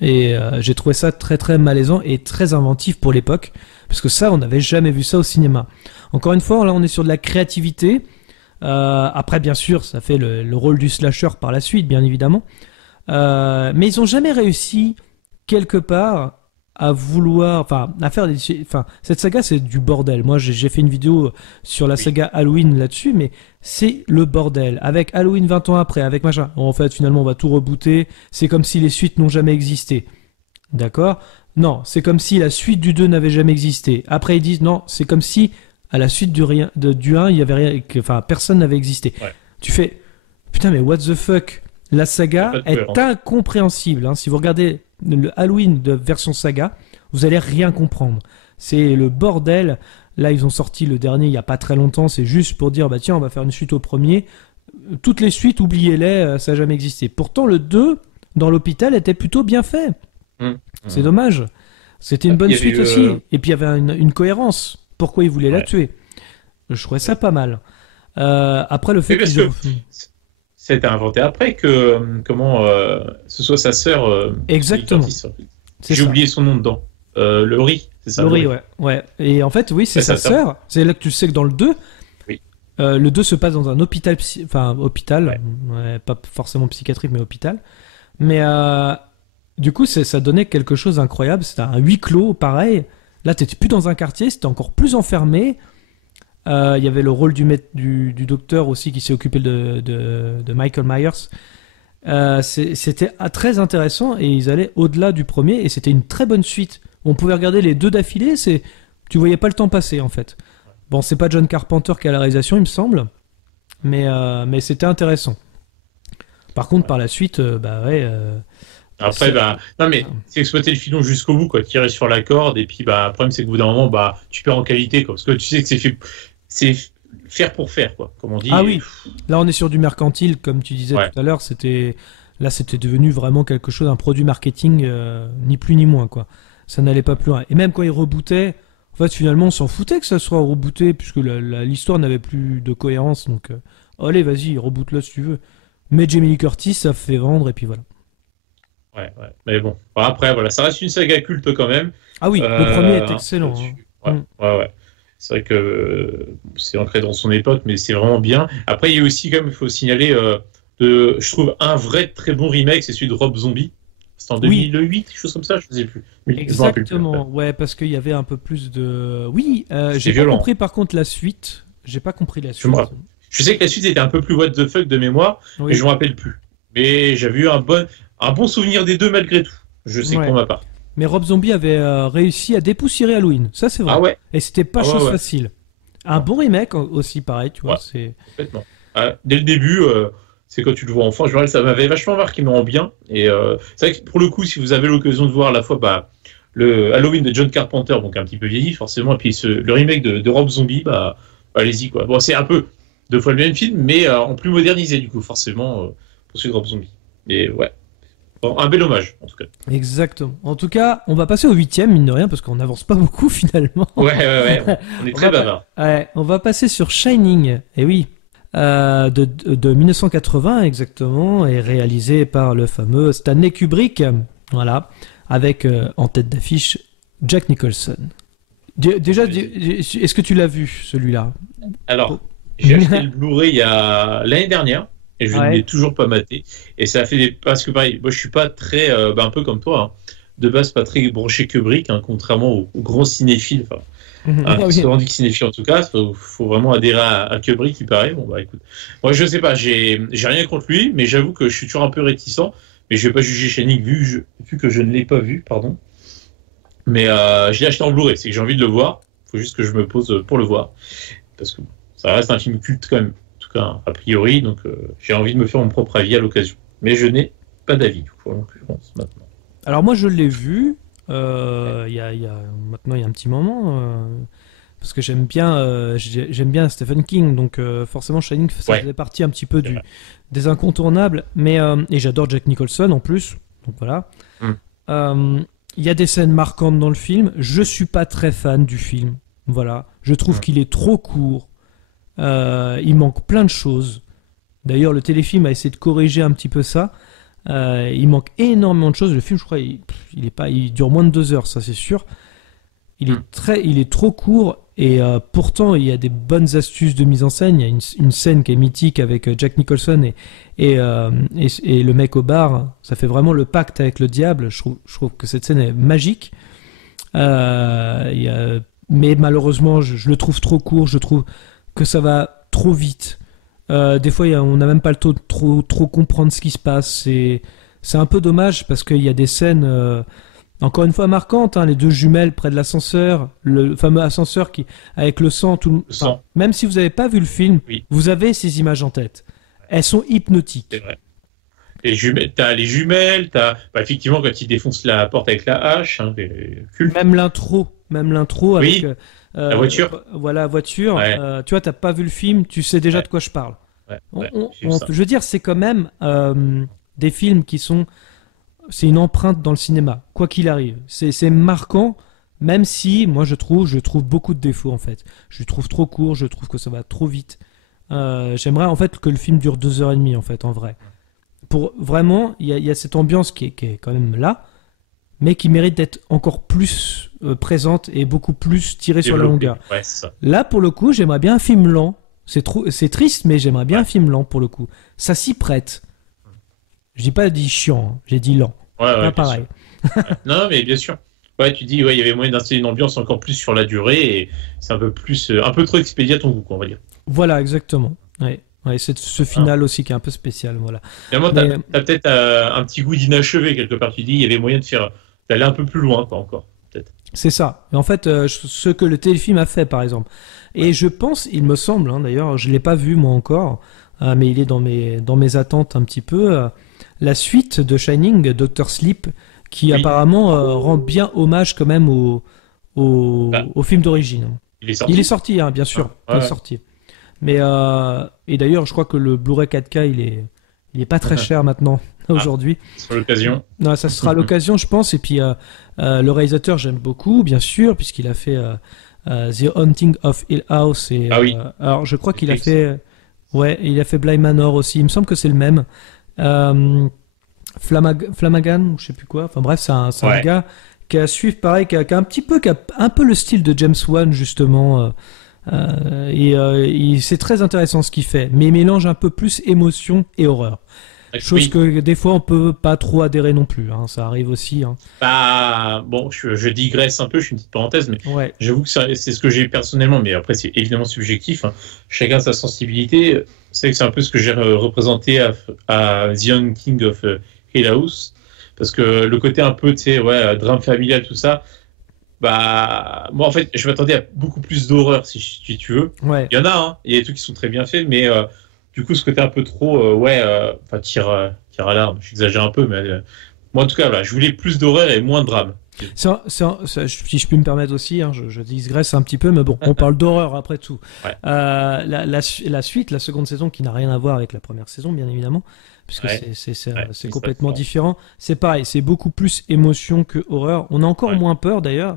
Et j'ai trouvé ça très très malaisant et très inventif pour l'époque, parce que ça, on n'avait jamais vu ça au cinéma. Encore une fois, là, on est sur de la créativité. Après, bien sûr, ça fait le rôle du slasher par la suite, bien évidemment. Mais ils n'ont jamais réussi, quelque part, à faire cette saga, c'est du bordel. Moi, j'ai fait une vidéo sur la saga Halloween là-dessus, mais c'est le bordel. Avec Halloween 20 ans après, avec machin. En fait, finalement, on va tout rebooter. C'est comme si les suites n'ont jamais existé. D'accord? Non, c'est comme si la suite du 2 n'avait jamais existé. Après, ils disent, non, c'est comme si à la suite du 1, il y avait rien, personne n'avait existé. Ouais. Tu fais, putain, mais what the fuck? La saga est incompréhensible. Hein. Si vous regardez le Halloween de version saga, vous allez rien comprendre. C'est le bordel. Là, ils ont sorti le dernier il y a pas très longtemps. C'est juste pour dire, tiens, on va faire une suite au premier. Toutes les suites, oubliez-les, ça n'a jamais existé. Pourtant, le 2, dans l'hôpital, était plutôt bien fait. C'est dommage. C'était une bonne suite aussi. Et puis, il y avait une cohérence. Pourquoi ils voulaient la tuer? Je trouvais ça pas mal. Après, le fait qu'ils ont... C'était inventé après que ce soit sa sœur. Exactement. J'ai oublié son nom dedans. Laurie, c'est ça? Laurie, ouais. Et en fait, oui, c'est sa sœur. C'est là que tu sais que dans le 2, le 2 se passe dans un hôpital, pas forcément psychiatrique, mais hôpital. Mais du coup, ça donnait quelque chose d'incroyable. C'était un huis clos, pareil. Là, t'étais plus dans un quartier, c'était encore plus enfermé. Il y avait le rôle du docteur aussi qui s'est occupé de Michael Myers. C'était très intéressant et ils allaient au-delà du premier et c'était une très bonne suite. On pouvait regarder les deux d'affilée, tu voyais pas le temps passer en fait. Bon, c'est pas John Carpenter qui a la réalisation, il me semble, mais c'était intéressant. Par contre, par la suite, après, non mais c'est exploiter le filon jusqu'au bout, quoi, tirer sur la corde, et puis le problème c'est que au bout d'un moment, tu perds en qualité, quoi, parce que tu sais que c'est faire pour faire, quoi, comme on dit. Ah oui, là on est sur du mercantile, comme tu disais tout à l'heure, c'était devenu vraiment quelque chose, un produit marketing, ni plus ni moins, quoi. Ça n'allait pas plus loin. Et même quand ils rebootaient, En fait, finalement, on s'en foutait que ça soit rebooté, puisque l'histoire n'avait plus de cohérence. Donc, allez, vas-y, reboot-le si tu veux. Mais Jamie Lee Curtis, ça fait vendre, et puis voilà. Ouais. Mais bon. Après, voilà, ça reste une saga culte quand même. Ah oui, le premier est excellent. Ouais. C'est vrai que c'est ancré dans son époque, mais c'est vraiment bien. Après, il y a aussi, quand même, il faut signaler, je trouve, un vrai très bon remake, c'est celui de Rob Zombie. C'était en 2008, quelque chose comme ça, je ne sais plus. Exactement, ouais, parce qu'il y avait un peu plus de... Oui, j'ai pas compris par contre la suite. J'ai pas compris la suite. Je sais que la suite était un peu plus what the fuck de mémoire, mais je ne me rappelle plus. Mais j'avais eu un bon souvenir des deux malgré tout. Je sais pour ma part. Mais Rob Zombie avait réussi à dépoussiérer Halloween, ça c'est vrai. Ah ouais. Et c'était pas chose facile. Un bon remake aussi, pareil, tu vois. C'est... Complètement. Dès le début... c'est quand tu le vois enfant, ça m'avait vachement marqué, mais en bien. Et c'est vrai que pour le coup, si vous avez l'occasion de voir à la fois le Halloween de John Carpenter, donc un petit peu vieilli forcément, et puis le remake de Rob Zombie, allez-y quoi. Bon, c'est un peu 2 fois le même film, mais en plus modernisé du coup, forcément, pour celui de Rob Zombie. Et ouais, bon, un bel hommage en tout cas. Exactement. En tout cas, on va passer au 8e, mine de rien, parce qu'on n'avance pas beaucoup finalement. Ouais. On est très bavard. On va passer sur Shining. Et oui. De 1980 exactement, et réalisé par le fameux Stanley Kubrick, voilà, avec en tête d'affiche Jack Nicholson. Déjà, est-ce que tu l'as vu celui-là? Alors, j'ai acheté le Blu-ray l'année dernière et je ne l'ai toujours pas maté. Et ça a fait parce que pareil, moi je suis pas très, un peu comme toi, hein, de base pas très branché Kubrick, hein, contrairement aux grands cinéphiles. Se revendique cinéphile en tout cas, faut vraiment adhérer à Kubrick, il paraît. Bon écoute, moi je sais pas, j'ai rien contre lui, mais j'avoue que je suis toujours un peu réticent. Mais je vais pas juger Shining vu que je ne l'ai pas vu, pardon. Mais je l'ai acheté en Blu-ray, c'est que j'ai envie de le voir. Faut juste que je me pose pour le voir, parce que ça reste un film culte quand même, en tout cas a priori. Donc j'ai envie de me faire mon propre avis à l'occasion. Mais je n'ai pas d'avis en l'occurrence maintenant. Alors moi je l'ai vu. Maintenant il y a un petit moment parce que j'aime bien Stephen King, donc forcément Shining ça faisait partie un petit peu des incontournables, mais et j'adore Jack Nicholson en plus, donc voilà. Il y a des scènes marquantes dans le film. Je suis pas très fan du film, voilà, je trouve qu'il est trop court, il manque plein de choses. D'ailleurs le téléfilm a essayé de corriger un petit peu ça. Il manque énormément de choses. Le film, je crois, il dure moins de 2 heures, ça c'est sûr. Il est trop court, et pourtant il y a des bonnes astuces de mise en scène. Il y a une scène qui est mythique avec Jack Nicholson et le mec au bar. Ça fait vraiment le pacte avec le diable. Je trouve que cette scène est magique. Mais malheureusement, je le trouve trop court. Je trouve que ça va trop vite. Des fois, on n'a même pas le temps de trop comprendre ce qui se passe. C'est un peu dommage parce qu'il y a des scènes, encore une fois, marquantes. Hein, les 2 jumelles près de l'ascenseur, le fameux ascenseur avec le sang. Même si vous n'avez pas vu le film, vous avez ces images en tête. Elles sont hypnotiques. C'est vrai. T'as les jumelles, effectivement quand il défonce la porte avec la hache. Hein, même l'intro avec... la voiture. Voilà, voiture. Ouais. Tu vois, t'as pas vu le film, tu sais déjà de quoi je parle. Je veux dire, c'est quand même des films qui sont... C'est une empreinte dans le cinéma, quoi qu'il arrive. C'est marquant, même si, moi, je trouve beaucoup de défauts, en fait. Je le trouve trop court, je trouve que ça va trop vite. J'aimerais, en fait, que le film dure 2h30, en fait, en vrai. Pour vraiment, il y a cette ambiance qui est quand même là, mais qui mérite d'être encore plus présente et beaucoup plus tirée sur la longueur. Ouais, c'est ça. Là, pour le coup, j'aimerais bien un film lent. C'est triste, mais j'aimerais bien un film lent, pour le coup. Ça s'y prête. Je dis pas chiant, hein. J'ai dit lent. Pas pareil. Non, mais bien sûr. Ouais, tu dis, il y avait moyen d'installer une ambiance encore plus sur la durée, et c'est un peu trop expédié à ton goût, quoi, on va dire. Voilà, exactement. Ouais, c'est ce final aussi qui est un peu spécial, voilà. Finalement, t'as peut-être un petit goût d'inachevé quelque part. Tu dis, il y avait moyen d'aller un peu plus loin, quoi, encore, peut-être. C'est ça. Et en fait, ce que le téléfilm a fait, par exemple. Et je pense, il me semble, hein, d'ailleurs, je l'ai pas vu moi encore, mais il est dans mes attentes un petit peu. La suite de Shining, Dr. Sleep, qui apparemment rend bien hommage quand même au film d'origine. Il est sorti, hein, bien sûr. Il est sorti. Mais et d'ailleurs, je crois que le Blu-ray 4K, il est pas très cher maintenant, aujourd'hui. C'est l'occasion. Non, ça sera l'occasion, je pense. Et puis le réalisateur, j'aime beaucoup, bien sûr, puisqu'il a fait The Haunting of Hill House. Et, Ah oui. Alors, je crois qu'il a Netflix. fait... Ouais, il a fait Bly Manor aussi. Il me semble que c'est le même. Flanagan, ou je sais plus quoi. Enfin bref, c'est un Ouais. gars qui a suivi, pareil, qui a un peu le style de James Wan, justement. C'est très intéressant ce qu'il fait. Mais il mélange un peu plus émotion et horreur. Chose Oui. que des fois on peut pas trop adhérer non plus, hein, ça arrive aussi. Hein. Bah, bon, je digresse un peu, je suis une petite parenthèse, mais Ouais. j'avoue que c'est ce que j'ai personnellement, mais après c'est évidemment subjectif, hein. Chacun a sa sensibilité. C'est que c'est un peu ce que j'ai représenté à The Young King of Hill House, parce que le côté un peu, tu sais, ouais, drame familial, tout ça, bah, moi en fait, je m'attendais à beaucoup plus d'horreur, si tu veux. Ouais. Il y en a, hein, il y a des trucs qui sont très bien faits, mais du coup, ce côté un peu trop, tire à l'arme, j'exagère un peu, mais moi en tout cas, voilà, je voulais plus d'horreur et moins de drame. Si je puis me permettre aussi, hein, je digresse un petit peu, mais bon, on parle d'horreur après tout. Ouais. La suite, la seconde saison, qui n'a rien à voir avec la première saison, bien évidemment, puisque Ouais. c'est complètement différent. C'est pareil, c'est beaucoup plus émotion que horreur. On a encore moins peur d'ailleurs.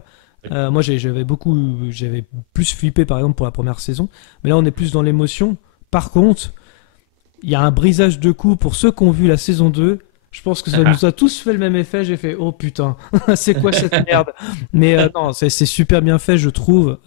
Moi, j'avais plus flippé par exemple pour la première saison, mais là on est plus dans l'émotion. Par contre, il y a un brisage de cou pour ceux qui ont vu la saison 2. Je pense que ça nous a tous fait le même effet. J'ai fait, oh putain, c'est quoi cette merde? Mais non, c'est super bien fait, je trouve.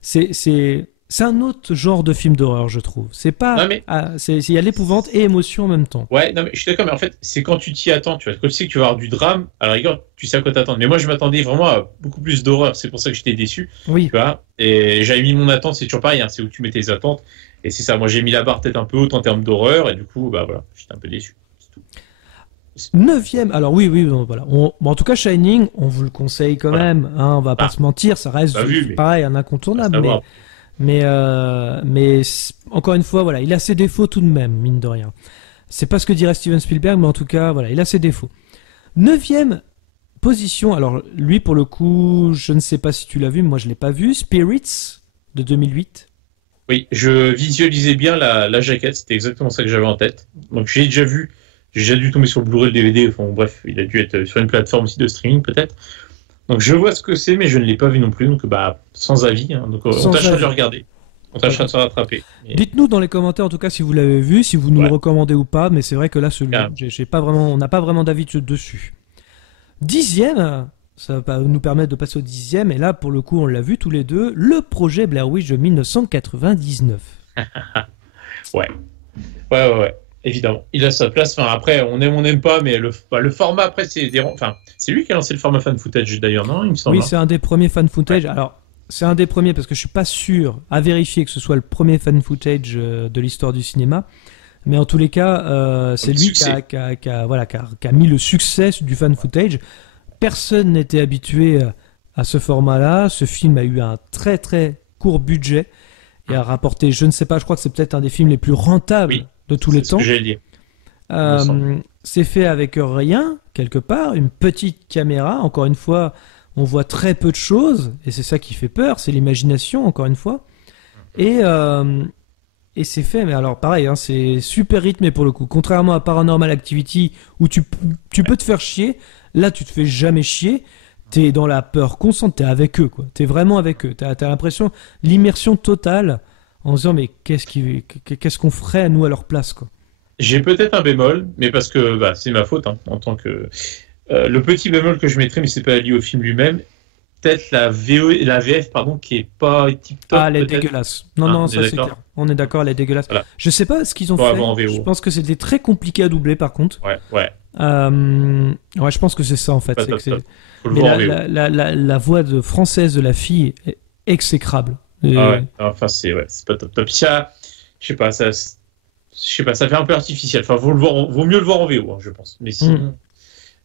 C'est un autre genre de film d'horreur, je trouve. C'est pas. Non, mais- il y a l'épouvante et émotion en même temps. Ouais, non, mais je suis d'accord, mais en fait, c'est quand tu t'y attends, tu vois. Quand tu sais que tu vas avoir du drame, à la rigueur, tu sais à quoi t'attendre. Mais moi, je m'attendais vraiment à beaucoup plus d'horreur. C'est pour ça que j'étais déçu, Oui. tu vois. Et j'avais mis mon attente, c'est toujours pareil, hein, c'est où tu mettais les attentes. Et c'est ça, moi, j'ai mis la barre peut-être un peu haute en termes d'horreur, et du coup, bah voilà, j'étais un peu déçu. C'est tout. 9e, alors oui, non, voilà. Bon, en tout cas, Shining, on vous le conseille quand Voilà. même. Hein, on va pas Ah. se mentir, ça reste Pas vu, mais- pareil, un incontournable. À savoir. Mais encore une fois, voilà, il a ses défauts tout de même, mine de rien. C'est pas ce que dirait Steven Spielberg, mais en tout cas, voilà, il a ses défauts. 9e position, alors lui, pour le coup, je ne sais pas si tu l'as vu, mais moi je l'ai pas vu. Spirits de 2008. Oui, je visualisais bien la jaquette, c'était exactement ça que j'avais en tête. Donc j'ai déjà dû tomber sur le Blu-ray, le DVD, enfin bref, il a dû être sur une plateforme aussi de streaming peut-être. Donc je vois ce que c'est, mais je ne l'ai pas vu non plus, donc bah sans avis, hein. Donc Sans on tâchera de avis. le regarder, on tâchera de se rattraper. Et- Dites-nous dans les commentaires en tout cas si vous l'avez vu, si vous nous Ouais. le recommandez ou pas, mais c'est vrai que là, Carrément. on n'a pas vraiment d'avis dessus. 10e, ça va nous permettre de passer au 10e, et là pour le coup on l'a vu tous les deux, le projet Blair Witch de 1999. Ouais, évidemment. Il a sa place. Enfin, après, on n'aime pas, mais le format, après, c'est lui qui a lancé le format fan footage d'ailleurs, non? Il me semble. Oui, c'est un des premiers fan footage. Alors, c'est un des premiers parce que je suis pas sûr à vérifier que ce soit le premier fan footage de l'histoire du cinéma. Mais en tous les cas, c'est Le lui qui succès. a mis le succès du fan footage. Personne n'était habitué à ce format-là. Ce film a eu un très très court budget et a rapporté, je ne sais pas, je crois que c'est peut-être un des films les plus rentables Oui, de tous les C'est ce temps. que j'allais dire. me semble. C'est fait avec rien, quelque part, une petite caméra. Encore une fois, on voit très peu de choses, et c'est ça qui fait peur, c'est l'imagination, encore une fois. Et c'est fait, mais alors pareil, hein, c'est super rythmé pour le coup. Contrairement à Paranormal Activity, où tu peux te faire chier, là tu te fais jamais chier. T'es dans la peur constante, t'es avec eux, quoi. T'es vraiment avec eux. T'as l'impression, l'immersion totale, en se disant mais qu'est-ce qu'on ferait nous à leur place, quoi. J'ai peut-être un bémol, mais parce que bah, c'est ma faute, hein, en tant que le petit bémol que je mettrais, mais c'est pas lié au film lui-même. Peut-être la VF, pardon, qui est pas tip-top. Ah, elle est peut-être. dégueulasse. Non, Ah, non, on ça est c'est d'accord. clair. On est d'accord, elle est dégueulasse. Voilà. Je sais pas ce qu'ils ont Faut fait. avoir en VO. Je pense que c'était très compliqué à doubler, par contre. Ouais. Ouais, je pense que c'est ça en fait. Pas C'est top, que c'est- top. Faut le Mais voir en VO. la voix française de la fille est exécrable. Et- Ah ouais. Enfin, c'est pas top. Ça, je sais pas, ça fait un peu artificiel. Enfin, vaut mieux le voir en VO, hein, je pense. Mais sinon,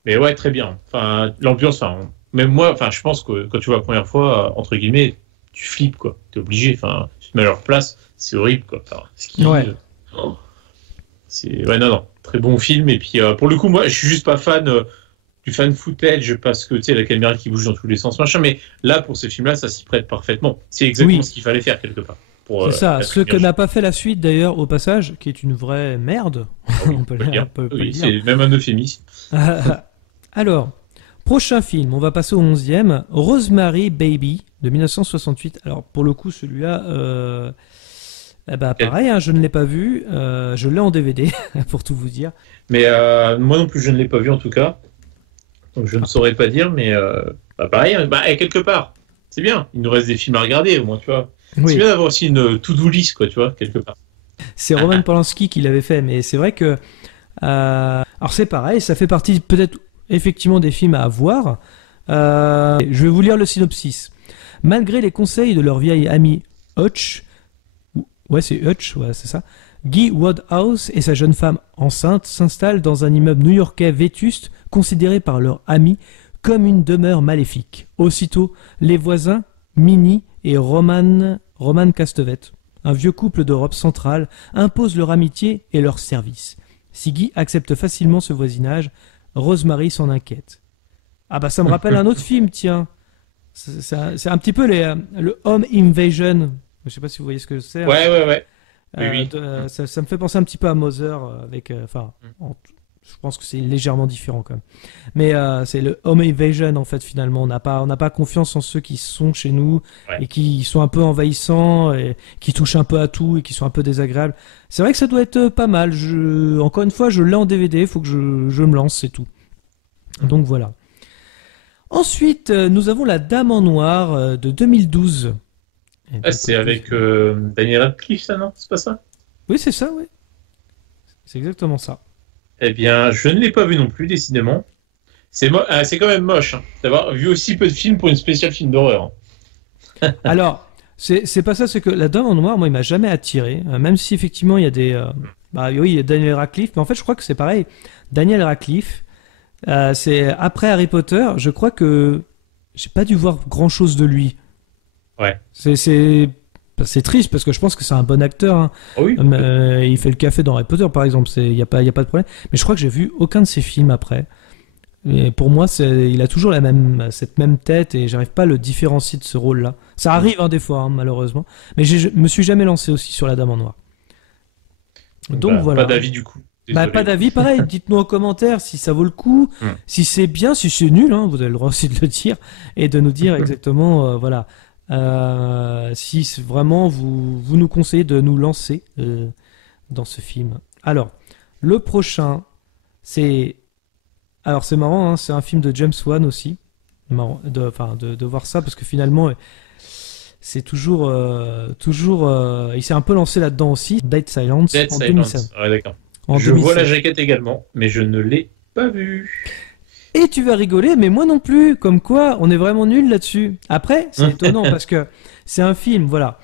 mais ouais, très bien. Enfin, l'ambiance, enfin, même moi, enfin, je pense que quand tu vois la première fois, entre guillemets, tu flippes, quoi. T'es obligé. Enfin, tu te mets à leur place, c'est horrible, quoi. Enfin, Ouais. Non, très bon film. Et puis, pour le coup, moi, je suis juste pas fan du fan footage parce que tu sais la caméra qui bouge dans tous les sens, machin. Mais là, pour ce film-là, ça s'y prête parfaitement. C'est exactement Oui. ce qu'il fallait faire quelque part. C'est ça, la ce que première n'a pas fait la suite d'ailleurs au passage, qui est une vraie merde. on peut on peut le dire. on peut Oui, le dire. c'est même un euphémisme. Alors, prochain film, on va passer au 11e, Rosemary Baby de 1968. Alors pour le coup, celui-là, pareil, hein, je ne l'ai pas vu. Je l'ai en DVD, pour tout vous dire. Mais moi non plus, je ne l'ai pas vu en tout cas. Donc je ne saurais pas dire, mais pareil, quelque part. C'est bien, il nous reste des films à regarder au moins, tu vois. Oui. C'est bien d'avoir aussi une to-do list, quoi, tu vois, quelque part. C'est Roman Polanski qui l'avait fait, mais c'est vrai que... alors c'est pareil, ça fait partie peut-être effectivement des films à voir. Je vais vous lire le synopsis. Malgré les conseils de leur vieille amie Hutch, c'est ça, Guy Wodehouse et sa jeune femme enceinte s'installent dans un immeuble new-yorkais vétuste, considéré par leur ami comme une demeure maléfique. Aussitôt, les voisins, Minnie et Roman Castevet, un vieux couple d'Europe centrale, imposent leur amitié et leur service. Si Guy accepte facilement ce voisinage, Rosemary s'en inquiète. Ah bah ça me rappelle un autre film, tiens. C'est un petit peu le Home Invasion. Je sais pas si vous voyez ce que c'est. Ouais. Oui. Ça me fait penser un petit peu à Mother, avec... je pense que c'est légèrement différent quand même. Mais c'est le Home Invasion en fait finalement. On n'a pas confiance en ceux qui sont chez nous et qui sont un peu envahissants et qui touchent un peu à tout et qui sont un peu désagréables. C'est vrai que ça doit être pas mal. Encore une fois, je l'ai en DVD, il faut que je me lance, c'est tout. Donc voilà. Ensuite, nous avons La Dame en Noir de 2012. C'est avec Daniel Radcliffe, ça, non? C'est pas ça? Oui, c'est ça, oui. C'est exactement ça. Eh bien, je ne l'ai pas vu non plus, décidément. C'est quand même moche d'avoir vu aussi peu de films pour une spéciale film d'horreur. Alors, c'est pas ça, c'est que La Dame en Noir, moi, il m'a jamais attiré. Même si, effectivement, il y a des... oui, il y a Daniel Radcliffe, mais en fait, je crois que c'est pareil. Daniel Radcliffe, c'est après Harry Potter, je crois que j'ai pas dû voir grand-chose de lui. Ouais. C'est triste parce que je pense que c'est un bon acteur. Hein. Oh oui. Il fait le café dans Harry Potter, par exemple. Il y a pas de problème. Mais je crois que j'ai vu aucun de ses films après. Et pour moi, il a toujours cette même tête et j'arrive pas à le différencier de ce rôle-là. Ça arrive des fois, malheureusement. Mais je me suis jamais lancé aussi sur La Dame en Noir. Donc voilà. Pas d'avis du coup. Pas d'avis, pareil. Dites-nous en commentaire si ça vaut le coup, si c'est bien, si c'est nul. Vous avez le droit aussi de le dire et de nous dire exactement, voilà. Si vraiment vous nous conseillez de nous lancer dans ce film. Alors, le prochain, c'est marrant, c'est un film de James Wan aussi. Marrant de voir ça parce que finalement, c'est toujours, il s'est un peu lancé là-dedans aussi. Dead Silence en 2007. Ouais, d'accord. Je vois la jaquette également, mais je ne l'ai pas vue. Et tu vas rigoler, mais moi non plus. Comme quoi, on est vraiment nuls là-dessus. Après, c'est étonnant parce que c'est un film, voilà.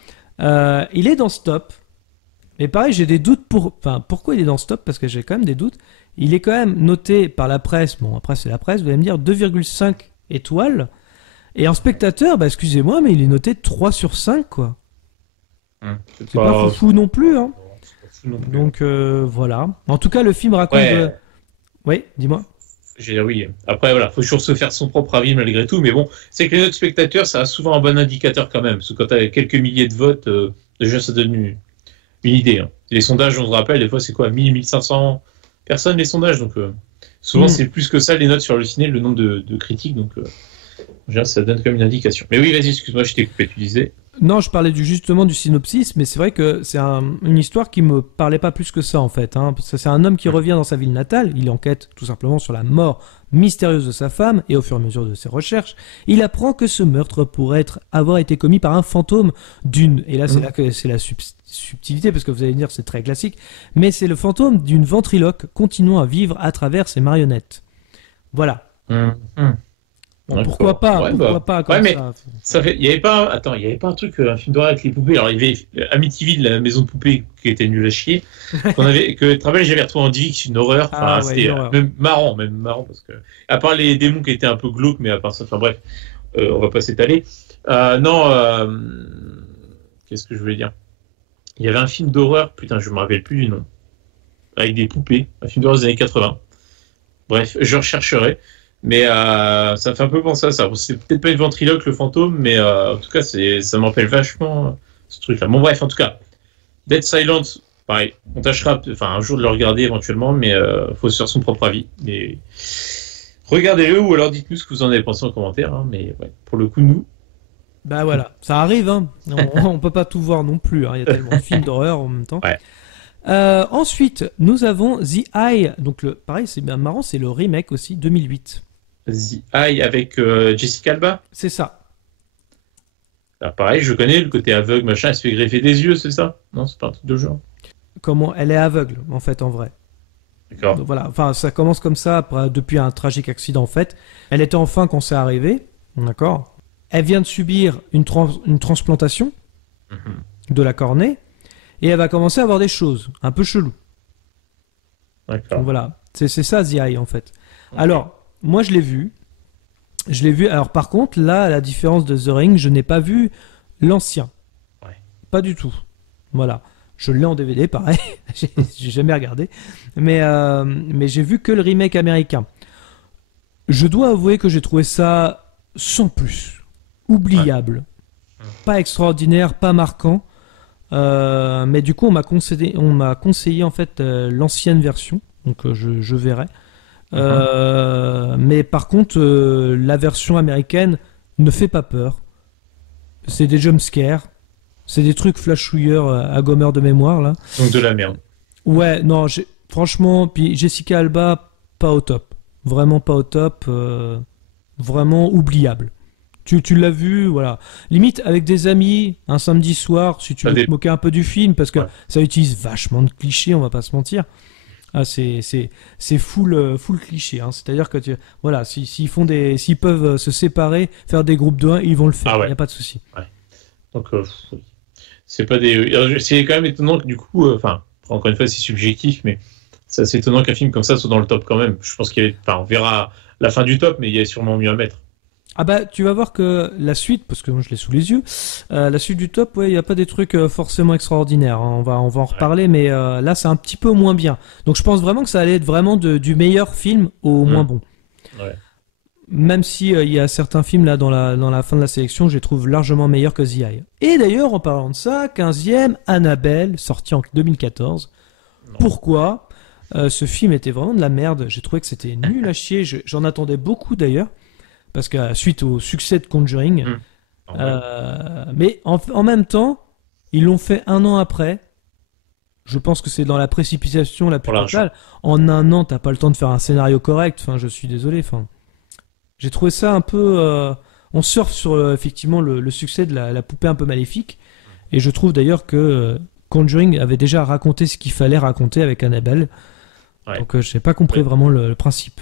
Il est dans Stop. Mais pareil, j'ai des doutes pourquoi il est dans Stop, parce que j'ai quand même des doutes. Il est quand même noté par la presse. Bon, après, c'est la presse, vous allez me dire 2,5 étoiles. Et en spectateur, excusez-moi, mais il est noté 3 sur 5, quoi. C'est pas fou non plus, hein. Donc, voilà. En tout cas, le film raconte... Ouais. Oui, dis-moi. Oui. Après, voilà, faut toujours se faire son propre avis malgré tout. Mais bon, c'est que les autres spectateurs, ça a souvent un bon indicateur quand même. Parce que quand tu as quelques milliers de votes, déjà, ça donne une idée. Hein. Les sondages, on se rappelle, des fois, c'est quoi 1000, 1500 personnes, les sondages. Donc, souvent, c'est plus que ça, les notes sur le ciné, le nombre de critiques. Donc, déjà, ça donne comme une indication. Mais oui, vas-y, excuse-moi, je t'ai coupé, tu disais. Non, je parlais justement du synopsis, mais c'est vrai que c'est une histoire qui me parlait pas plus que ça en fait. Parce que c'est un homme qui revient dans sa ville natale, il enquête tout simplement sur la mort mystérieuse de sa femme, et au fur et à mesure de ses recherches, il apprend que ce meurtre pourrait avoir été commis par un fantôme d'une... Et là, c'est là que c'est la subtilité, parce que vous allez me dire c'est très classique, mais c'est le fantôme d'une ventriloque continuant à vivre à travers ses marionnettes. Voilà. Bon, pourquoi pas, comme ça fait. Il y avait pas un truc, un film d'horreur avec les poupées. Alors il y avait Amityville, la maison de poupées qui était nulle à chier. J'avais retrouvé en DivX, une horreur. C'était même marrant parce que à part les démons qui étaient un peu glauques, mais à part ça, bref, on va pas s'étaler. Qu'est-ce que je voulais dire? Il y avait un film d'horreur, putain, je me rappelle plus du nom, avec des poupées, un film d'horreur des années 80. Bref, je rechercherai. Mais ça me fait un peu penser à ça. C'est peut-être pas une ventriloque, le fantôme, mais en tout cas, ça me rappelle vachement ce truc-là. Bon, bref, en tout cas, Dead Silence, pareil, on tâchera un jour de le regarder éventuellement, mais faut se faire son propre avis. Et regardez-le ou alors dites-nous ce que vous en avez pensé en commentaire. Mais ouais, pour le coup, nous, Bah voilà, ça arrive, hein. On peut pas tout voir non plus, hein. Il y a tellement de films d'horreur en même temps. Ouais. Ensuite, nous avons The Eye. Donc pareil, c'est bien marrant, c'est le remake aussi, 2008. The Eye avec Jessica Alba. C'est ça. Alors, pareil, je connais le côté aveugle, machin, elle se fait greffer des yeux, c'est ça? Non, c'est pas un truc de genre. Comment elle est aveugle, en fait, en vrai. D'accord. Donc, voilà, enfin, ça commence comme ça, depuis un tragique accident, en fait. Elle était enfin quand c'est arrivé, d'accord. Elle vient de subir une transplantation de la cornée, et elle va commencer à avoir des choses un peu cheloues. D'accord. Donc voilà, c'est ça The Eye, en fait. Okay. Alors, moi, je l'ai vu. Alors, par contre, là, à la différence de The Ring, je n'ai pas vu l'ancien. Ouais. Pas du tout. Voilà. Je l'ai en DVD, pareil. J'ai jamais regardé. Mais j'ai vu que le remake américain. Je dois avouer que j'ai trouvé ça sans plus. Oubliable. Ouais. Pas extraordinaire, pas marquant. Mais du coup, on m'a conseillé en fait l'ancienne version. Donc, je verrai. Mais par contre, la version américaine ne fait pas peur. C'est des jumpscares. C'est des trucs flashouilleurs à gommeur de mémoire, là. Donc de la merde. Ouais, non, franchement, puis Jessica Alba, pas au top. Vraiment pas au top. Vraiment oubliable. Tu l'as vu, voilà. Limite, avec des amis, un samedi soir, si tu veux te moquer un peu du film, parce que ça utilise vachement de clichés, on va pas se mentir. Ah, c'est full cliché, hein. C'est-à-dire que voilà, s'ils peuvent se séparer, faire des groupes de 1, ils vont le faire. Il n'y a pas de souci. Ouais. Donc c'est pas c'est quand même étonnant que du coup, encore une fois c'est subjectif, mais c'est assez étonnant qu'un film comme ça soit dans le top quand même. Je pense on verra la fin du top, mais il y a sûrement mieux à mettre. Ah bah tu vas voir que la suite, parce que moi je l'ai sous les yeux, la suite du top, ouais, il n'y a pas des trucs forcément extraordinaires, hein. On va en reparler, mais là c'est un petit peu moins bien. Donc je pense vraiment que ça allait être vraiment du meilleur film au moins bon. Ouais. Même si il y a certains films là dans la fin de la sélection, je les trouve largement meilleurs que The Eye. Et d'ailleurs en parlant de ça, 15e Annabelle, sorti en 2014. Non. Pourquoi ce film était vraiment de la merde. J'ai trouvé que c'était nul à chier. J'en attendais beaucoup d'ailleurs. Parce que suite au succès de Conjuring, mais en même temps, ils l'ont fait un an après. Je pense que c'est dans la précipitation la plus totale. En un an, t'as pas le temps de faire un scénario correct. Enfin, je suis désolé. Enfin, j'ai trouvé ça un peu. On surfe sur effectivement le succès de la poupée un peu maléfique, et je trouve d'ailleurs que Conjuring avait déjà raconté ce qu'il fallait raconter avec Annabelle. Ouais. Donc, j'ai pas compris vraiment le principe.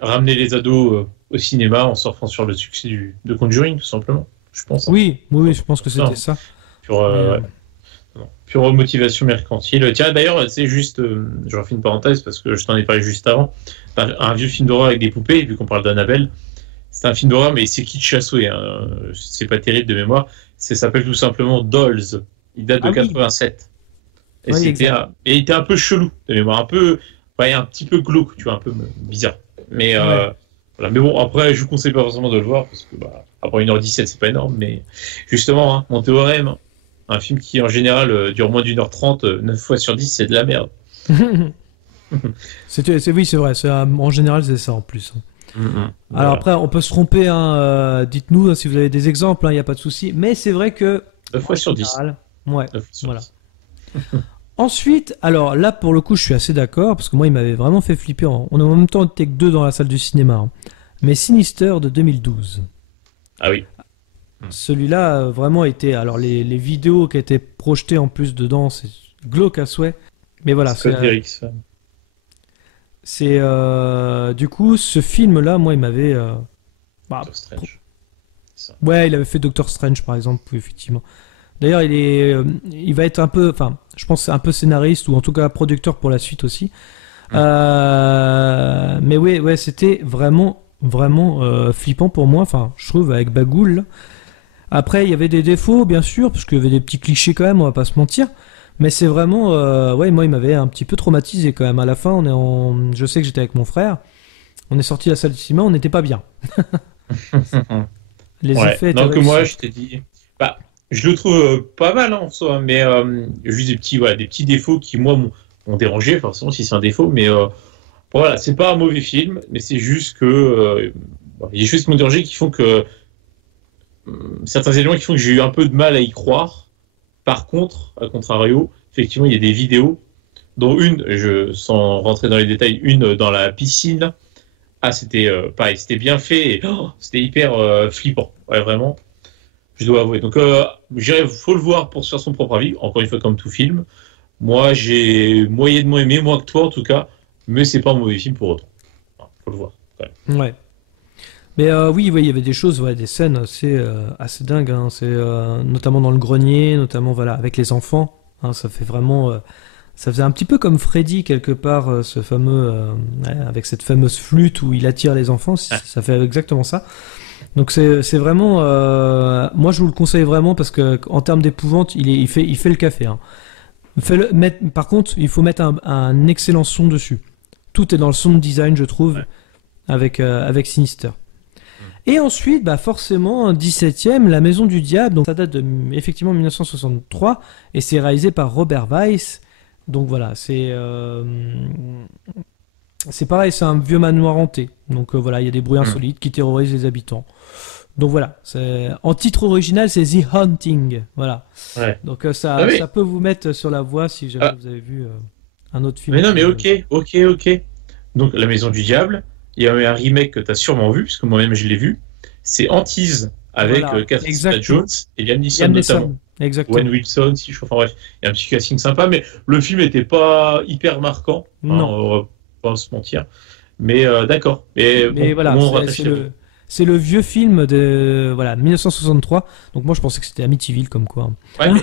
Ramener les ados au cinéma en surfant sur le succès de Conjuring, tout simplement, je pense. Oui, je pense que c'était ça. Pure motivation mercantile. Tiens, d'ailleurs, c'est juste, je refais une parenthèse parce que je t'en ai parlé juste avant. Un vieux film d'horreur avec des poupées, vu qu'on parle d'Annabelle. C'est un film d'horreur, mais c'est kitsch à souhait, hein. C'est pas terrible de mémoire. Ça s'appelle tout simplement Dolls. Il date de 87. Et il était un peu chelou de mémoire, un petit peu glauque, tu vois, un peu bizarre. Mais voilà. Mais bon, après, je vous conseille pas forcément de le voir parce que après 1h17, c'est pas énorme. Mais justement, mon théorème, un film qui en général dure moins d'1h30, 9 fois sur 10, c'est de la merde. Oui, c'est vrai. En général, c'est ça en plus. Alors après, on peut se tromper. Hein, dites-nous si vous avez des exemples. Il n'y a pas de souci. Mais c'est vrai que 9 fois sur 10. Ouais. Voilà. Ensuite, alors là pour le coup je suis assez d'accord parce que moi il m'avait vraiment fait flipper. On a en même temps été que 2 dans la salle du cinéma. Hein. Mais Sinister de 2012. Ah oui. Celui-là vraiment était. Alors les vidéos qui étaient projetées en plus dedans, c'est glauque à souhait. Mais voilà. C'est du coup ce film-là, moi il m'avait. Doctor Strange. Ouais, il avait fait Doctor Strange par exemple, effectivement. D'ailleurs, il va être un peu, je pense c'est un peu scénariste ou en tout cas producteur pour la suite aussi. Mais ouais, c'était vraiment flippant pour moi. Enfin, je trouve avec Bagoul. Après, il y avait des défauts bien sûr, parce qu'il y avait des petits clichés quand même, on va pas se mentir. Mais c'est vraiment, moi il m'avait un petit peu traumatisé quand même. À la fin, je sais que j'étais avec mon frère. On est sorti de la salle de cinéma, on n'était pas bien. Les effets. Donc moi, je t'ai dit. Je le trouve pas mal en soi, mais juste des petits défauts qui moi m'ont dérangé, forcément si c'est un défaut, mais voilà, c'est pas un mauvais film, mais c'est juste que il y a des choses qui m'ont dérangé qui font que certains éléments qui font que j'ai eu un peu de mal à y croire. Par contre, à contrario, effectivement, il y a des vidéos, dont une, sans rentrer dans les détails, une dans la piscine. Ah, c'était pareil, c'était bien fait et c'était hyper flippant. Ouais, vraiment, je dois avouer. Donc, faut le voir pour se faire son propre avis. Encore une fois, comme tout film. Moi, j'ai moyennement aimé, moins que toi en tout cas, mais c'est pas un mauvais film pour autant. Faut le voir. Quand même. Ouais. Mais oui, il y avait des choses, des scènes assez dingues. Hein. C'est notamment dans le grenier, notamment avec les enfants. Hein, ça fait vraiment, ça faisait un petit peu comme Freddy quelque part, ce fameux avec cette fameuse flûte où il attire les enfants. Ça fait exactement ça. Donc c'est vraiment, moi je vous le conseille vraiment parce que en termes d'épouvante, il fait le café. Hein. Par contre, il faut mettre un excellent son dessus. Tout est dans le sound design, je trouve, avec Sinister. Et ensuite, forcément, 17ème, La Maison du Diable. Donc ça date effectivement 1963 et c'est réalisé par Robert Weiss. Donc voilà, c'est pareil, c'est un vieux manoir hanté. Donc il y a des bruits insolites qui terrorisent les habitants. Donc voilà, en titre original, c'est The Haunting. Voilà. Ouais. Donc ça peut vous mettre sur la voie si jamais vous avez vu un autre film. Mais non, mais ok. Donc La Maison du Diable. Il y a eu un remake que tu as sûrement vu, puisque moi-même je l'ai vu. C'est Hantise, avec Catherine Zeta-Jones et Liam Neeson notamment. Exactement. Owen Wilson, si je enfin bref, il y a un petit casting sympa, mais le film n'était pas hyper marquant. Non. On va pas se mentir. Mais d'accord. Mais voilà, c'est le vieux film de 1963. Donc moi je pensais que c'était Amityville comme quoi. Ouais, mais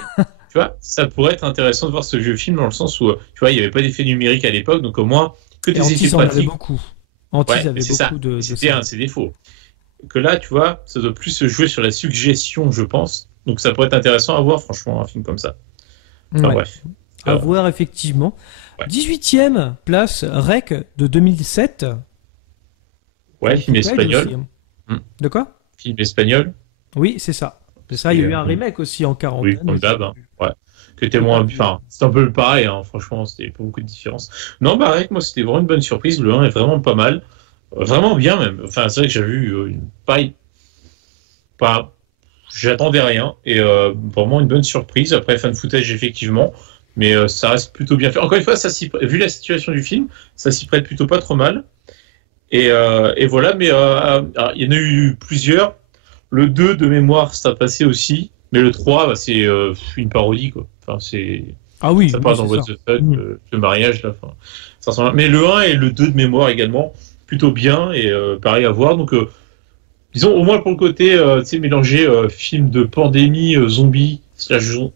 tu vois, ça pourrait être intéressant de voir ce vieux film dans le sens où tu vois, il n'y avait pas d'effet numérique à l'époque, donc au moins que des effets pratiques. Avait beaucoup. Antise avait beaucoup de c'était un de ses défauts. Que là, tu vois, ça doit plus se jouer sur la suggestion, je pense. Donc ça pourrait être intéressant à voir, franchement, un film comme ça. Enfin, bref. À voir, effectivement. 18ème place, Rec de 2007. Ouais, film espagnol. Aussi, hein. De quoi ? Film espagnol. Oui, c'est ça. C'est ça, il y a eu un remake aussi en 40. Oui, comme d'hab. Hein. Ouais. Que t'es moins. Enfin, c'est un peu pareil, hein. Franchement, c'était pas beaucoup de différence. Non, Rec, moi, c'était vraiment une bonne surprise. Le 1 est vraiment pas mal. Vraiment bien, même. Enfin, c'est vrai que j'ai vu une paille. J'attendais rien. Et vraiment une bonne surprise. Après, fan footage, effectivement. Mais ça reste plutôt bien fait. Encore une fois, vu la situation du film, ça s'y prête plutôt pas trop mal. Et voilà, mais il y en a eu plusieurs. Le 2, de mémoire, ça passait aussi. Mais le 3, c'est une parodie, quoi. Enfin, c'est... Ah oui, ça part dans What the fuck, le mariage, là. Enfin, ça ressemble... Mais le 1 et le 2 de mémoire également, plutôt bien. Et pareil à voir. Donc, disons, au moins pour le côté, tu sais, mélanger film de pandémie, zombie, je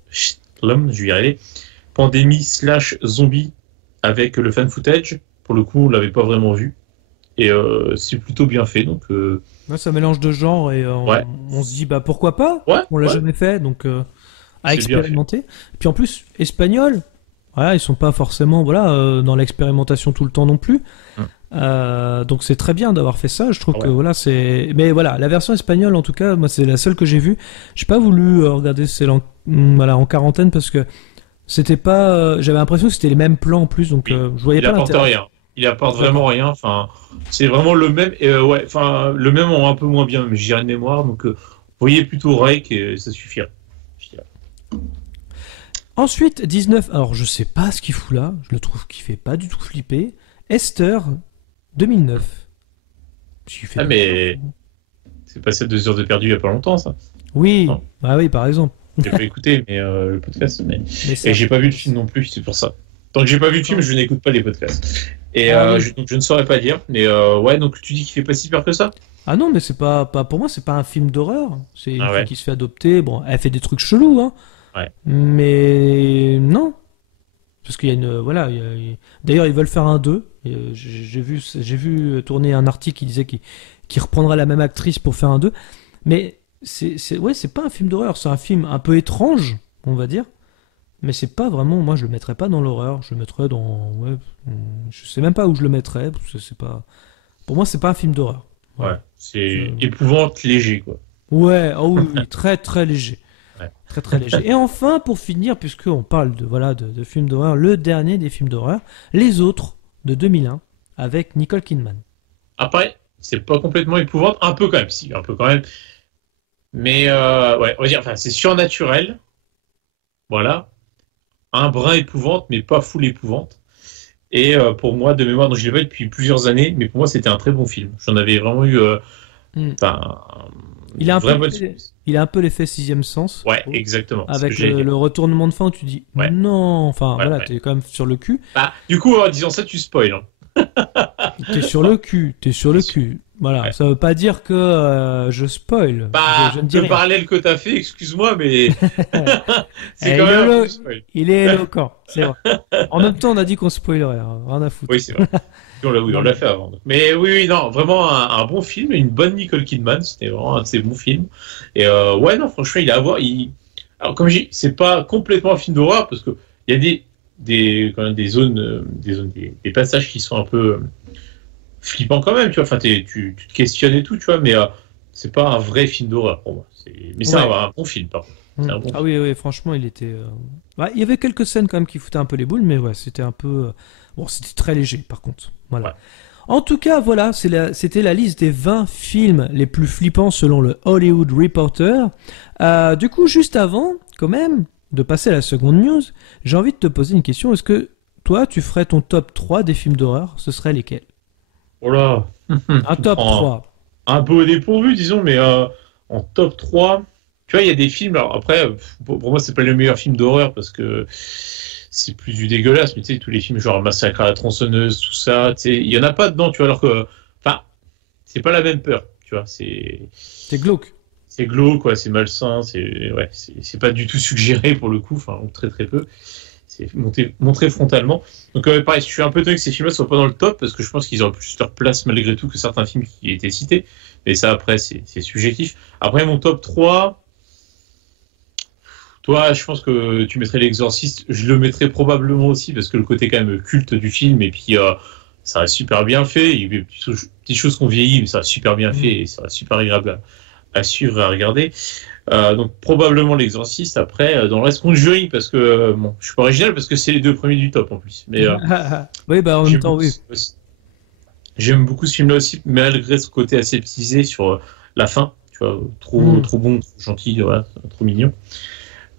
vais y arriver. Pandémie / zombie avec le fan footage. Pour le coup, on l'avait pas vraiment vu. Et c'est plutôt bien fait. Donc, ça mélange de genres et on se dit pourquoi pas. On l'a jamais fait, donc à expérimenter. Et puis en plus, espagnol, ils sont pas forcément dans l'expérimentation tout le temps non plus. Donc c'est très bien d'avoir fait ça. Je trouve que c'est. Mais la version espagnole, en tout cas, moi c'est la seule que j'ai vue. J'ai pas voulu regarder celle en quarantaine parce que c'était pas. J'avais l'impression que c'était les mêmes plans en plus, donc je voyais pas l'intérêt. Rien. Il apporte vraiment rien. Enfin, c'est vraiment le même. Le même en un peu moins bien, mais j'y ai de mémoire. Donc, vous voyez plutôt Rake et ça suffira. Ensuite, 19. Alors, je sais pas ce qu'il fout là. Je le trouve qu'il fait pas du tout flipper. Esther, 2009. Mais c'est passé 2 heures de perdu il y a pas longtemps, ça. Oui. Non. Oui, par exemple. J'ai pas écouté, mais le podcast. Et j'ai pas vu le film non plus, c'est pour ça. Tant que j'ai pas vu le film, je n'écoute pas les podcasts. Et donc je ne saurais pas dire. Mais donc tu dis qu'il fait pas si peur que ça ? Ah non, mais c'est pas pour moi, c'est pas un film d'horreur. C'est une fille qui se fait adopter. Bon, elle fait des trucs chelous, hein. Ouais. Mais non. Parce qu'il y a une d'ailleurs ils veulent faire un 2. J'ai vu tourner un article qui disait qu'il reprendra la même actrice pour faire un 2. Mais c'est pas un film d'horreur, c'est un film un peu étrange, on va dire. Mais c'est pas vraiment, moi je le mettrais pas dans l'horreur, je le mettrais dans, je sais même pas où je le mettrais, parce que c'est pas, pour moi c'est pas un film d'horreur. C'est épouvante léger, quoi. Oui, très très léger. Très très léger. Et enfin, pour finir, puisqu'on parle de films d'horreur, le dernier des films d'horreur, Les Autres, de 2001, avec Nicole Kidman. Après, c'est pas complètement épouvante, un peu quand même, si, un peu quand même. Mais ouais, on va dire, enfin, c'est surnaturel. Voilà. Un brin épouvante, mais pas full épouvante. Et pour moi, de mémoire, donc je l'ai pas vu depuis plusieurs années, mais pour moi, c'était un très bon film. J'en avais vraiment eu. Il a un peu l'effet Sixième Sens. Ouais, exactement. Avec le retournement de fin où tu dis non, enfin voilà, t'es quand même sur le cul. Bah, du coup, en disant ça, tu spoil. Hein. T'es sur le cul. Voilà, ça veut pas dire que je spoil. Bah, je ne dis le rien. parallèle que t'as fait, excuse-moi, mais c'est quand même un peu spoil. Il est éloquent, c'est vrai. En même temps, on a dit qu'on spoilerait, hein. Rien à foutre. Oui, c'est vrai. On l'a fait avant. Mais oui, non, vraiment un bon film, une bonne Nicole Kidman, c'était vraiment un de ses bons films. Et ouais, non, franchement, il est à voir. Alors, comme je dis, c'est pas complètement un film d'horreur, parce qu'il y a quand même des passages qui sont un peu flippants quand même, tu vois. Enfin, tu te questionnes et tout, tu vois, mais c'est pas un vrai film d'horreur pour moi. Mais c'est un bon film, par contre. Oui, franchement, il était. Il y avait quelques scènes quand même qui foutaient un peu les boules, mais ouais, c'était un peu. Bon, c'était très léger, par contre. Voilà. Ouais. En tout cas, voilà, c'était la liste des 20 films les plus flippants selon le Hollywood Reporter. Du coup, juste avant, quand même, de passer à la seconde news, j'ai envie de te poser une question. Est-ce que toi, tu ferais ton top 3 des films d'horreur? Ce serait lesquels? Oh là. Un top 3. Un peu au dépourvu, disons, mais en top 3, tu vois, il y a des films. Alors après, pour moi, c'est pas le meilleur film d'horreur parce que c'est plus du dégueulasse, mais tu sais, tous les films genre Massacre à la tronçonneuse, tout ça, tu sais, il y en a pas dedans, tu vois, alors que, enfin, c'est pas la même peur, tu vois, c'est glauque. C'est glauque, quoi, c'est malsain, c'est pas du tout suggéré pour le coup, enfin, très très peu. C'est montré frontalement. Donc, pareil, je suis un peu étonné que ces films-là soient pas dans le top, parce que je pense qu'ils auraient plus leur place malgré tout que certains films qui étaient cités. Mais ça, après, c'est subjectif. Après, mon top 3, toi, je pense que tu mettrais L'Exorciste. Je le mettrais probablement aussi, parce que le côté quand même culte du film, et puis ça a super bien fait. Il y a des petites choses qu'on vieillit, mais ça a super bien fait, et ça a super agréable à suivre et à regarder. Donc probablement L'Exorciste. Après, dans le reste, Conjuring, parce que bon, je suis pas original parce que c'est les deux premiers du top en plus. Mais oui, bah en même temps, oui. J'aime beaucoup ce film-là aussi, malgré ce côté aseptisé sur la fin. Tu vois, trop bon, trop gentil, voilà, trop mignon.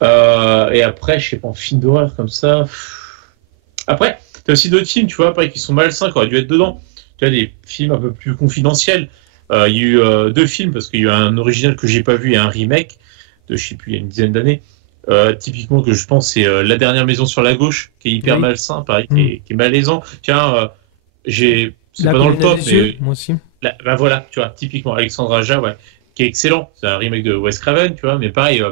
Et après, je sais pas, en film d'horreur comme ça. Après, t'as aussi d'autres films, tu vois, pareil, qui sont malsains, qui auraient dû être dedans. Tu as des films un peu plus confidentiels. Il y a eu 2 films, parce qu'il y a un original que j'ai pas vu et un remake de, je sais plus, il y a une dizaine d'années. Typiquement, que je pense, c'est La Dernière Maison sur la Gauche, qui est hyper malsain, pareil, qui est malaisant. Tiens, c'est pas dans le top, mais. Moi aussi. Bah voilà, tu vois, typiquement, Alexandre Aja, ouais, qui est excellent. C'est un remake de Wes Craven, tu vois, mais pareil.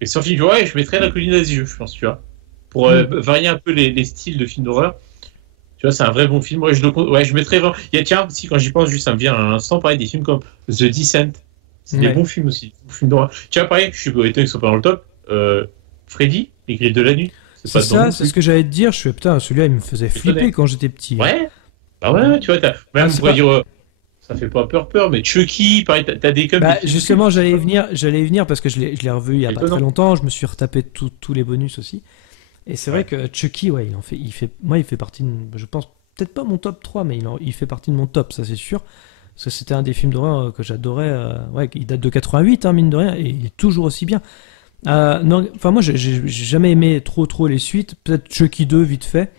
Et sur film, ouais, je mettrais La Colline des yeux, je pense, tu vois, pour varier un peu les styles de films d'horreur. Tu vois, c'est un vrai bon film. Ouais, je mettrais vraiment. Il y a, tiens, si quand j'y pense, juste ça me vient à l'instant, pareil, des films comme The Descent. C'est des bons films aussi, des bons films d'horreur. Tiens, pareil, je suis étonné qu'ils soient pas dans le top. Freddy, Les Griffes de la Nuit. C'est ça, c'est ce que j'allais te dire. Je suis putain, celui-là, il me faisait flipper quand j'étais petit. Ouais. Bah ouais, tu vois, même on pourrait dire. Ça fait pas peur, mais Chucky, pareil, t'as des comme. Bah, justement, j'allais y venir parce que je l'ai revu il y a pas très longtemps. Je me suis retapé tous les bonus aussi. Et c'est vrai que Chucky, ouais, il fait partie de, je pense, peut-être pas mon top 3, mais il fait partie de mon top, ça c'est sûr. Parce que c'était un des films d'horreur que j'adorais. Ouais, il date de 88, hein, mine de rien, et il est toujours aussi bien. Non, enfin, moi, j'ai jamais aimé trop les suites. Peut-être Chucky 2, vite fait.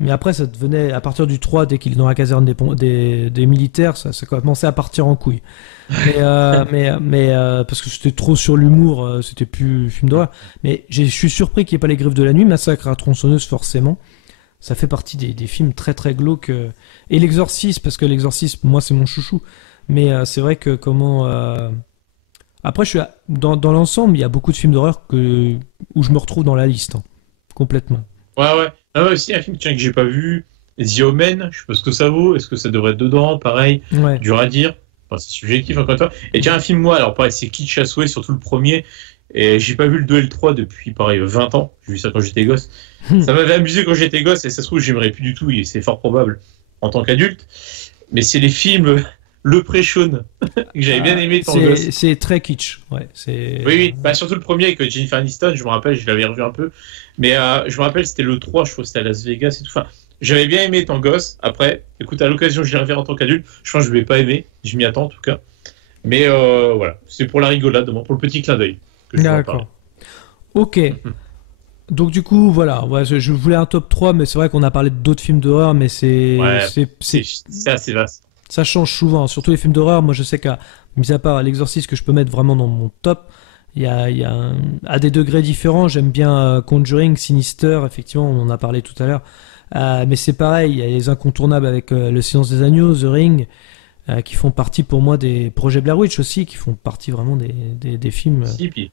Mais après, ça devenait, à partir du 3, dès qu'il est dans la caserne des militaires, ça commençait à partir en couille. Mais parce que c'était trop sur l'humour, c'était plus film d'horreur. Mais je suis surpris qu'il n'y ait pas Les Griffes de la Nuit, Massacre à la tronçonneuse, forcément. Ça fait partie des films très très glauques. Et L'Exorciste, parce que L'Exorciste, moi, c'est mon chouchou. Mais c'est vrai que Après, dans l'ensemble, il y a beaucoup de films d'horreur où je me retrouve dans la liste, hein, complètement. Ouais. Ah ouais, aussi un film que j'ai pas vu, The Omen, je sais pas ce que ça vaut, est-ce que ça devrait être dedans, pareil, dur à dire, enfin, c'est subjectif encore une fois. Et tiens, un film, moi, alors pareil, c'est kitsch à souhait, surtout le premier, et j'ai pas vu le 2 et le 3 depuis, pareil, 20 ans, j'ai vu ça quand j'étais gosse. Ça m'avait amusé quand j'étais gosse, et ça se trouve, j'aimerais plus du tout, et c'est fort probable, en tant qu'adulte, mais c'est les films Le Pré-Shaun, que j'avais bien aimé tant gosse. C'est très kitsch, ouais. Oui, bah, surtout le premier avec Jennifer Aniston, je me rappelle, je l'avais revu un peu. Mais je me rappelle, c'était le 3, je crois que c'était à Las Vegas et tout. Enfin, j'avais bien aimé tant gosse. Après, écoute, à l'occasion, je l'ai revu en tant qu'adulte. Je pense que je ne vais pas aimer. Je m'y attends en tout cas. Mais voilà, c'est pour la rigolade, pour le petit clin d'œil. D'accord. Ok. Donc du coup, voilà, je voulais un top 3, mais c'est vrai qu'on a parlé d'autres films d'horreur, mais c'est assez vaste. Ça change souvent, surtout les films d'horreur. Moi, je sais qu'à, mis à part l'exorciste que je peux mettre vraiment dans mon top, il y a à des degrés différents. J'aime bien Conjuring, Sinister, effectivement, on en a parlé tout à l'heure. Mais c'est pareil, il y a les incontournables avec Le Silence des Agneaux, The Ring, qui font partie pour moi des projets Blair Witch aussi, qui font partie vraiment des films. Si, puis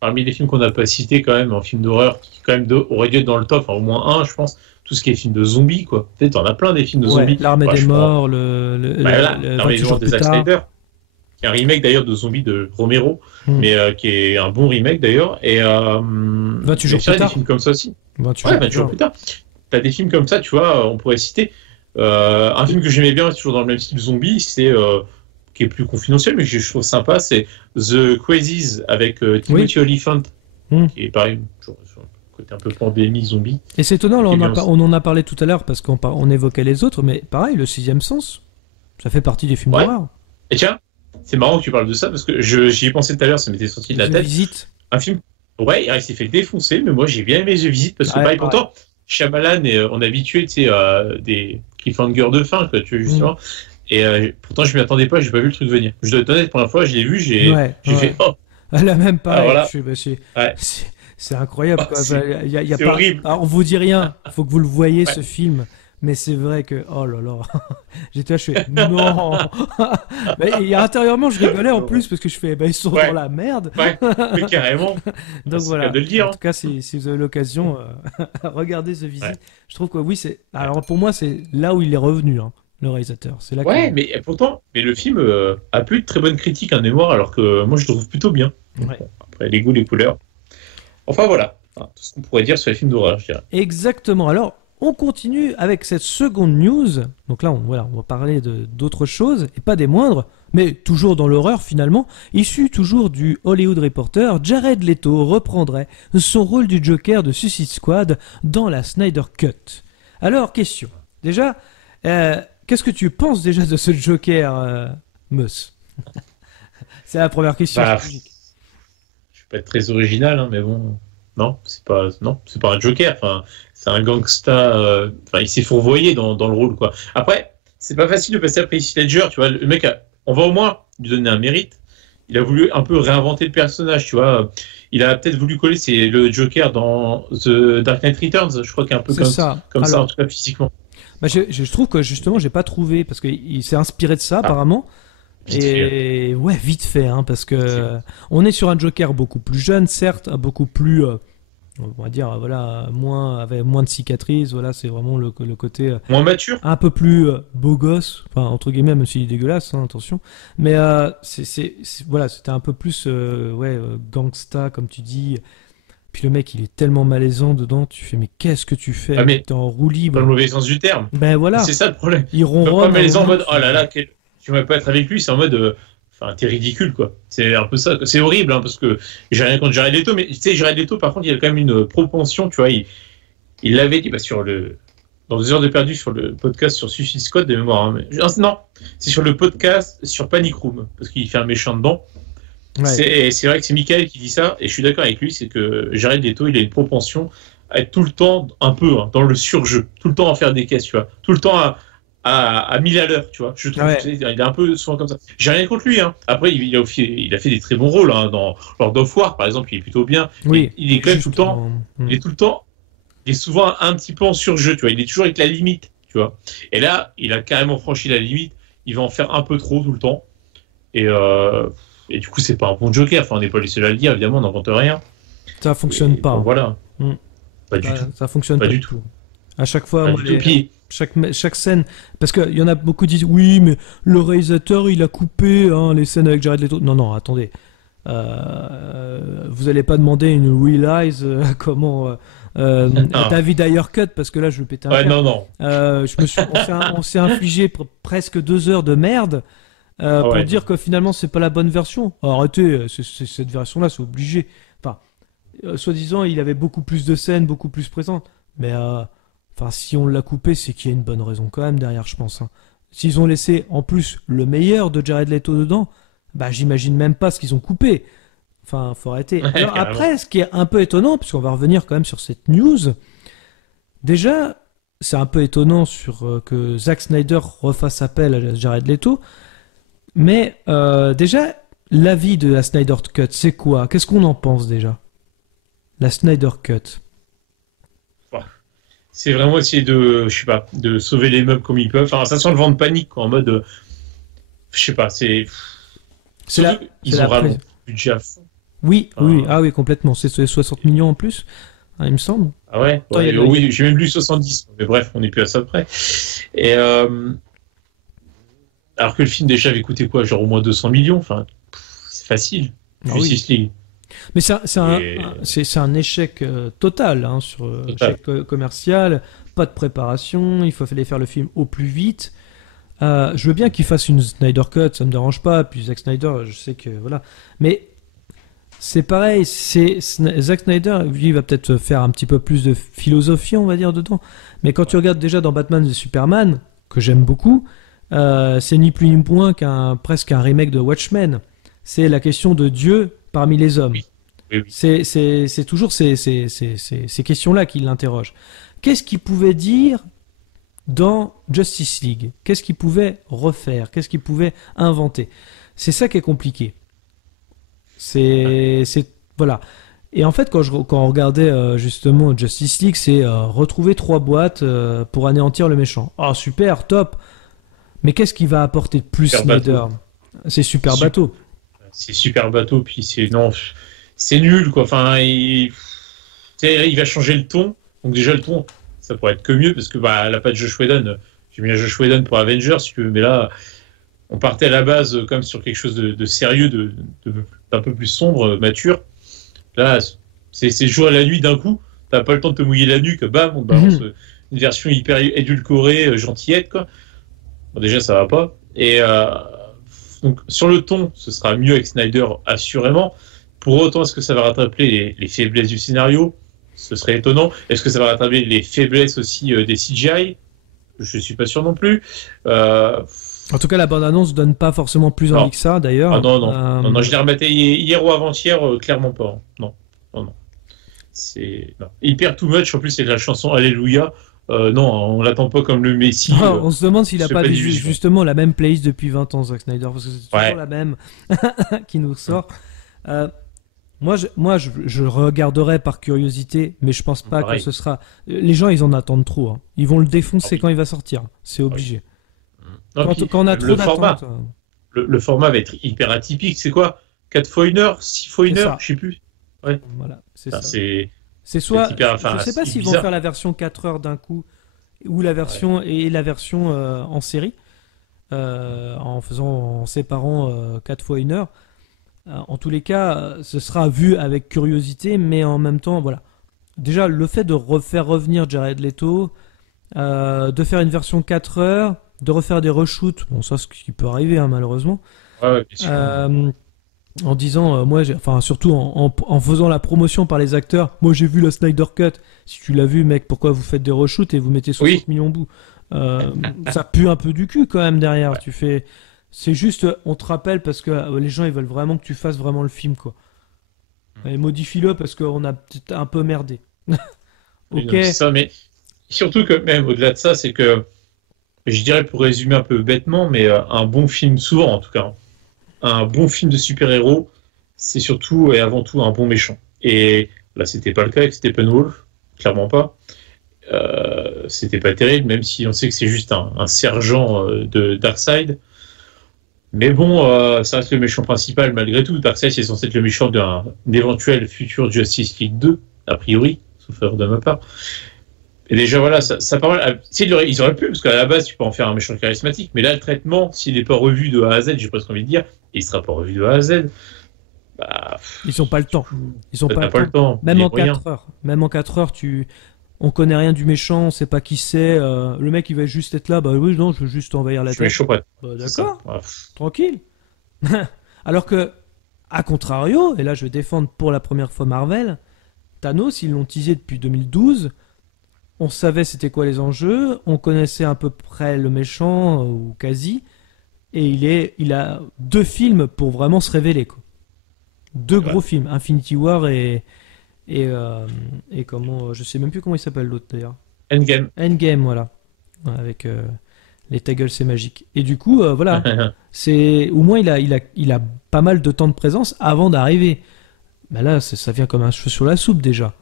parmi les films qu'on n'a pas cités quand même en film d'horreur, qui quand même auraient dû être dans le top, au moins un, je pense, tout ce qui est film de zombies, quoi. Peut-être on a plein des films de zombies. L'Armée des morts, L'Armée des morts des Zack Snyder, qui est un remake d'ailleurs de Zombies de Romero, mais qui est un bon remake d'ailleurs. Et 28 jours plus tard. Des films comme ça aussi. 28 jours plus tard. T'as des films comme ça, tu vois, on pourrait citer. Un film que j'aimais bien, toujours dans le même style zombie, c'est qui est plus confidentiel, mais que je trouve sympa, c'est The Crazies avec Timothy Olyphant, qui est pareil, toujours sur le côté un peu pandémie zombie. Et c'est étonnant, on en a parlé tout à l'heure parce qu'on évoquait les autres, mais pareil, Le Sixième Sens, ça fait partie des films d'horreur. Et tiens, c'est marrant que tu parles de ça parce que j'y ai pensé tout à l'heure, ça m'était sorti de la tête. Visite. Un film, il s'est fait défoncer, mais moi j'ai bien aimé The Visite parce que pareil, pourtant, Shyamalan, on est habitué, tu sais, à des cliffhangers de fin, quoi, tu vois, justement. Et pourtant, je m'y attendais pas, j'ai pas vu le truc venir. Je dois être honnête, la première fois, je l'ai vu, j'ai fait oh. La même pareil. Voilà. C'est incroyable. Quoi. Y a c'est pas... horrible. Alors, on vous dit rien, faut que vous le voyez ce film. Mais c'est vrai que oh là là, j'étais là, je fais non. Et intérieurement, je rigolais en plus parce que je fais ils sont dans la merde. Mais carrément. Donc voilà. De le dire, en tout cas, si vous avez l'occasion, regardez The Visit. Je trouve que oui, c'est. Alors pour moi, c'est là où il est revenu. Le réalisateur, c'est là. Mais pourtant, le film a plus de très bonnes critiques en mémoire, alors que moi je le trouve plutôt bien. Après les goûts, les couleurs. Enfin voilà, tout ce qu'on pourrait dire sur les films d'horreur, je dirais. Exactement. Alors on continue avec cette seconde news. Donc là, on va parler d'autres choses et pas des moindres, mais toujours dans l'horreur finalement. Issu toujours du Hollywood Reporter, Jared Leto reprendrait son rôle du Joker de Suicide Squad dans la Snyder Cut. Alors question. Déjà. Qu'est-ce que tu penses déjà de ce Joker, Meus? C'est la première question. Je vais pas être très original, mais bon, non, c'est pas un Joker. Enfin, c'est un gangsta. Il s'est fourvoyé dans le rôle, quoi. Après, c'est pas facile de passer après Heath Ledger, tu vois. Le mec, on va au moins lui donner un mérite. Il a voulu un peu réinventer le personnage, tu vois. Il a peut-être voulu coller le Joker dans The Dark Knight Returns. Je crois qu'il est un peu comme ça, en tout cas physiquement. Je trouve que justement j'ai pas trouvé parce qu'il s'est inspiré de ça apparemment vite fait parce que on est sur un Joker beaucoup plus jeune, certes, beaucoup plus on va dire avec moins de cicatrices, c'est vraiment le côté moins mature, un peu plus beau gosse, enfin entre guillemets, même s'il est dégueulasse, attention, mais c'était un peu plus gangsta comme tu dis. Puis le mec, il est tellement malaisant dedans, tu fais mais qu'est-ce que tu fais? T'es en roue libre. Dans le mauvais sens du terme. Ben voilà. C'est ça le problème. Il ronronne. Pas malaisant en mode oh là là, tu vas pas être avec lui, c'est en mode t'es ridicule, quoi. C'est un peu ça. C'est horrible, parce que j'ai rien contre Jared Leto, mais tu sais, Jared Leto, par contre, il a quand même une propension, tu vois. Il l'avait dit dans 2 heures de perdu sur le podcast sur Suicide Squad de mémoire. Non, c'est sur le podcast sur Panic Room, parce qu'il fait un méchant dedans. C'est vrai que c'est Michael qui dit ça, et je suis d'accord avec lui, c'est que Jared Leto, il a une propension à être tout le temps un peu dans le surjeu, tout le temps à faire des caisses, tu vois, tout le temps à 1000 à l'heure, tu vois. Je trouve il est un peu souvent comme ça. J'ai rien contre lui, Après, il a fait des très bons rôles, dans Lord of War, par exemple, il est plutôt bien. Oui. Il est quand même tout le temps, il est souvent un petit peu en surjeu, tu vois. Il est toujours avec la limite, tu vois. Et là, il a carrément franchi la limite. Il va en faire un peu trop tout le temps. Et du coup, c'est pas un bon Joker. Enfin, on n'est pas les seuls à le dire, évidemment, on n'invente rien. Ça fonctionne pas. Voilà. Pas du tout. Ça fonctionne pas du tout. À chaque fois, chaque scène, parce qu'il y en a beaucoup qui disent oui, mais le réalisateur il a coupé les scènes avec Jared Leto. Non, attendez. Vous allez pas demander une Realize comment David Ayer Cut, parce que là je vais péter un câble. Non. On s'est infligé presque 2 heures de merde. Pour dire que finalement c'est pas la bonne version. Arrêtez, cette version-là, c'est obligé. Enfin, soi-disant, il avait beaucoup plus de scènes, beaucoup plus présentes. Mais si on l'a coupé, c'est qu'il y a une bonne raison quand même derrière, je pense. S'ils ont laissé en plus le meilleur de Jared Leto dedans, bah j'imagine même pas ce qu'ils ont coupé. Enfin, faut arrêter. Ouais, Alors carrément. après, ce qui est un peu étonnant, puisqu'on va revenir quand même sur cette news, déjà, c'est un peu étonnant que Zack Snyder refasse appel à Jared Leto, mais déjà, l'avis de la Snyder Cut, c'est quoi? Qu'est-ce qu'on en pense déjà? La Snyder Cut. C'est vraiment essayer de, je sais pas, de sauver les meubles comme ils peuvent. Enfin, ça sent le vent de panique, quoi, en mode, je sais pas, C'est surtout, ils ont rallongé le budget à fond. Oui, oui, complètement. C'est 60 millions en plus, hein, il me semble. Ah ouais, Attends, il y a oui, j'ai même lu 70, mais bref, on n'est plus à ça près. Et alors que le film déjà avait coûté quoi, genre au moins 200 millions, enfin, c'est facile. Justice League. Mais c'est un échec total, hein, sur échec commercial, pas de préparation, il fallait faire le film au plus vite. Je veux bien qu'il fasse une Snyder Cut, ça me dérange pas, puis Zack Snyder, je sais que voilà. Mais c'est pareil, Zack Snyder, lui, il va peut-être faire un petit peu plus de philosophie, on va dire, dedans. Mais quand tu regardes déjà dans Batman et Superman, que j'aime beaucoup, c'est ni plus ni moins presque un remake de Watchmen. C'est la question de Dieu parmi les hommes. Oui. Oui. C'est toujours ces questions-là qui l'interrogent. Qu'est-ce qu'il pouvait dire dans Justice League? Qu'est-ce qu'il pouvait refaire? Qu'est-ce qu'il pouvait inventer? C'est ça qui est compliqué. Voilà. Et en fait, quand on regardait justement Justice League, c'est retrouver 3 boîtes pour anéantir le méchant. Ah, super, top. Mais qu'est-ce qu'il va apporter de plus, Snyder? C'est super bateau. C'est super bateau, puis c'est nul, quoi. Enfin, il va changer le ton. Donc déjà, le ton, ça pourrait être que mieux, parce que elle n'a pas de Josh Whedon. J'ai mis un Josh Whedon pour Avengers, si tu veux, mais là, on partait à la base comme sur quelque chose de sérieux, d'un peu plus sombre, mature. Là, c'est jour à la nuit d'un coup. T'as pas le temps de te mouiller la nuque, bam, on te balance une version hyper édulcorée, gentillette, quoi. Bon, déjà, ça va pas. Et donc, sur le ton, ce sera mieux avec Snyder, assurément. Pour autant, est-ce que ça va rattraper les faiblesses du scénario? Ce serait étonnant. Est-ce que ça va rattraper les faiblesses aussi des CGI? Je suis pas sûr non plus. En tout cas, la bande-annonce donne pas forcément plus envie que ça, d'ailleurs. Ah, non, je l'ai rematé hier ou avant-hier, clairement pas. Non. C'est hyper too much. En plus, c'est la chanson Alléluia. Non, on l'attend pas comme le Messie. On se demande s'il a pas justement la même playlist depuis 20 ans, Zack Snyder, parce que c'est toujours la même qui nous sort. Moi, je regarderai par curiosité, mais je pense pas que ce sera. Les gens, ils en attendent trop. Hein. Ils vont le défoncer quand il va sortir. C'est obligé. Quand on a trop d'attentes. Le format va être hyper atypique. C'est quoi? 4 fois 1 heure, 6 fois 1 heure, je sais plus. Ouais. Voilà, c'est ça. C'est soit, hyper, je sais pas s'ils vont faire la version 4 heures d'un coup ou la version en série, en séparant 4 fois 1 heure. En tous les cas, ce sera vu avec curiosité, mais en même temps, voilà. Déjà, le fait de faire revenir Jared Leto, de faire une version 4 heures, de refaire des reshoots, bon, ça, ce qui peut arriver, hein, malheureusement. Ouais, bien sûr. En disant, surtout en faisant la promotion par les acteurs, moi j'ai vu la Snyder Cut. Si tu l'as vu, mec, pourquoi vous faites des reshoots et vous mettez 60 millions de bouts? Ça pue un peu du cul quand même derrière. Ouais. C'est juste, on te rappelle parce que les gens ils veulent vraiment que tu fasses vraiment le film, quoi. Et modifie-le parce qu'on a peut-être un peu merdé. Ok. C'est ça, mais surtout que même au-delà de ça, c'est que je dirais, pour résumer un peu bêtement, mais un bon film, souvent en tout cas, un bon film de super-héros, c'est surtout et avant tout un bon méchant. Et là, c'était pas le cas avec Steppenwolf, clairement pas. C'était pas terrible, même si on sait que c'est juste un sergent de Darkseid. Mais bon, ça reste le méchant principal malgré tout. Darkseid, c'est censé être le méchant d'un éventuel futur Justice League 2, a priori, sauf erreur de ma part. Et déjà, voilà, ça parle. Ils auraient pu, parce qu'à la base, tu peux en faire un méchant charismatique, mais là, le traitement, s'il n'est pas revu de A à Z, j'ai presque envie de dire, il ne sera pas revu de A à Z. Bah, ils n'ont pas le temps. Ils n'ont pas le temps. Même en 4 heures. Même en 4 heures, on connaît rien du méchant, on ne sait pas qui c'est. Le mec, il va juste être là. Bah oui, non, je veux juste envahir la Terre. Je suis chaud, d'accord, tranquille. Alors que, à contrario, et là, je vais défendre pour la première fois Marvel, Thanos, ils l'ont teasé depuis 2012. On savait c'était quoi les enjeux, on connaissait à peu près le méchant, ou quasi, et il a 2 films pour vraiment se révéler, quoi. 2 gros films, Infinity War et comment, je sais même plus comment il s'appelle l'autre d'ailleurs. Endgame, voilà, avec les ta gueule c'est magique. Et du coup, voilà, c'est au moins il a pas mal de temps de présence avant d'arriver. Bah là, ça vient comme un cheveu sur la soupe déjà.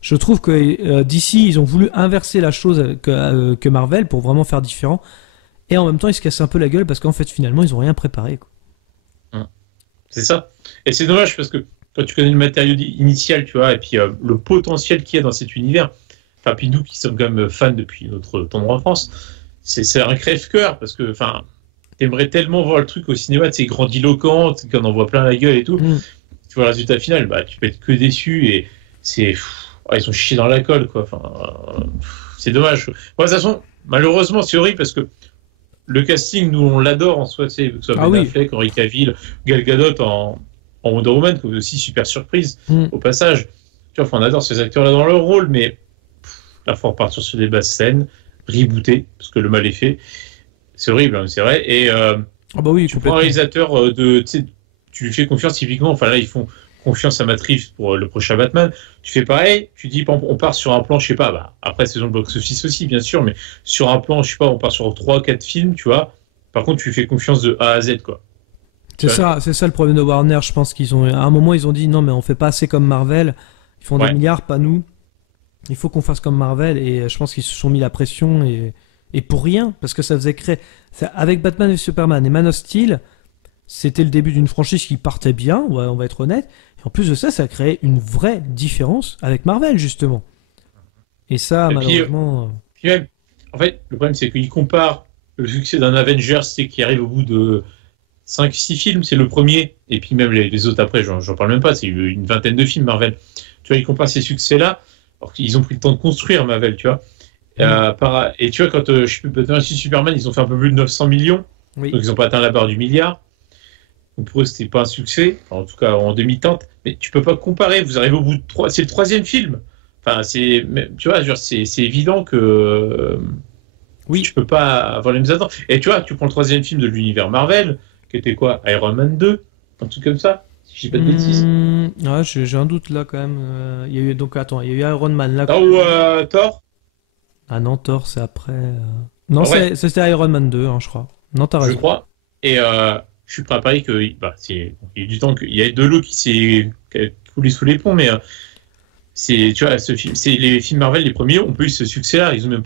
Je trouve que d'ici, ils ont voulu inverser la chose que Marvel pour vraiment faire différent. Et en même temps, ils se cassent un peu la gueule parce qu'en fait, finalement, ils ont rien préparé, quoi. C'est ça. Et c'est dommage parce que quand tu connais le matériau initial, tu vois, et puis le potentiel qu'il y a dans cet univers, enfin, puis nous qui sommes quand même fans depuis notre tendre enfance, c'est un crève-cœur parce que, enfin, t'aimerais tellement voir le truc au cinéma, c'est grandiloquent, qu'on en voit plein la gueule et tout. Tu vois le résultat final, bah, tu peux être que déçu et c'est. Ils ont chié dans la colle, quoi. Enfin, c'est dommage. Bon, de toute façon, malheureusement, c'est horrible parce que le casting, nous, on l'adore en soi, tu sais, que ce soit Ben Affleck, Henry Cavill, Gal Gadot en Wonder Woman, qui est aussi super surprise au passage. Tu vois, on adore ces acteurs-là dans leur rôle, mais là, il faut repartir sur des basses scènes, rebooter, parce que le mal est fait. C'est horrible, hein, c'est vrai. Et tu prends un réalisateur tu lui fais confiance typiquement, enfin là, ils font confiance à Matt Reeves pour le prochain Batman. Tu fais pareil, tu dis on part sur un plan, je sais pas, bah, après saison de box-office aussi, bien sûr, mais sur un plan, je sais pas, on part sur 3-4 films, tu vois. Par contre, tu lui fais confiance de A à Z, quoi. C'est ça le problème de Warner, je pense qu'ils ont, à un moment, ils ont dit non, mais on fait pas assez comme Marvel, ils font des milliards, pas nous. Il faut qu'on fasse comme Marvel, et je pense qu'ils se sont mis la pression, et pour rien, parce que ça faisait créer. Avec Batman et Superman et Man of Steel, c'était le début d'une franchise qui partait bien, on va être honnête. Et en plus de ça, ça a créé une vraie différence avec Marvel, justement. Et ça, malheureusement... Puis même, en fait, le problème, c'est qu'ils comparent le succès d'un Avengers, qui arrive au bout de 5-6 films, c'est le premier, et puis même les autres après, j'en parle même pas, c'est une vingtaine de films, Marvel. Tu vois, ils comparent ces succès-là, alors qu'ils ont pris le temps de construire Marvel, tu vois. Et tu vois, quand je sais plus, Batman vs Superman, ils ont fait un peu plus de 900 millions, donc ils n'ont pas atteint la barre du milliard. Donc pour eux, c'était pas un succès, enfin, en tout cas en demi-teinte, mais tu peux pas comparer, vous arrivez au bout de 3, c'est le 3e film. Enfin, tu vois, c'est évident que tu peux pas avoir les mêmes attentes. Et tu vois, tu prends le 3e film de l'univers Marvel, qui était quoi, Iron Man 2, un truc comme ça, si je dis pas de bêtises. J'ai un doute là quand même. Il y a eu Iron Man là. Ou Thor. Ah non, Thor c'est après. Non, c'était Iron Man 2, hein, je crois. Non, t'as raison. Je crois. Et je suis prêt à parier qu'il y a eu du temps qu'il y a de l'eau qui s'est coulé sous les ponts, mais tu vois, c'est les films Marvel, les premiers, ont pas eu ce succès-là. Ils ont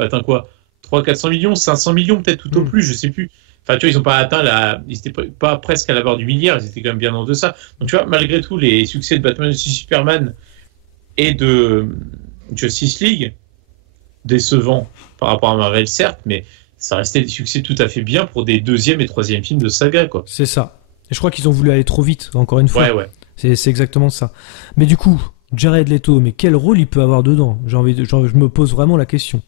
atteint quoi, 300-400 millions, 500 millions peut-être tout au plus, je sais plus. Enfin, tu vois, ils ont pas atteint ils étaient pas presque à la barre du milliard, ils étaient quand même bien en deçà. Donc, tu vois, malgré tout, les succès de Batman vs Superman et de Justice League, décevants par rapport à Marvel, certes, mais ça restait des succès tout à fait bien pour des 2e et 3e films de saga, quoi. C'est ça. Et je crois qu'ils ont voulu aller trop vite, encore une fois. Ouais. C'est exactement ça. Mais du coup, Jared Leto, mais quel rôle il peut avoir dedans ? Je me pose vraiment la question.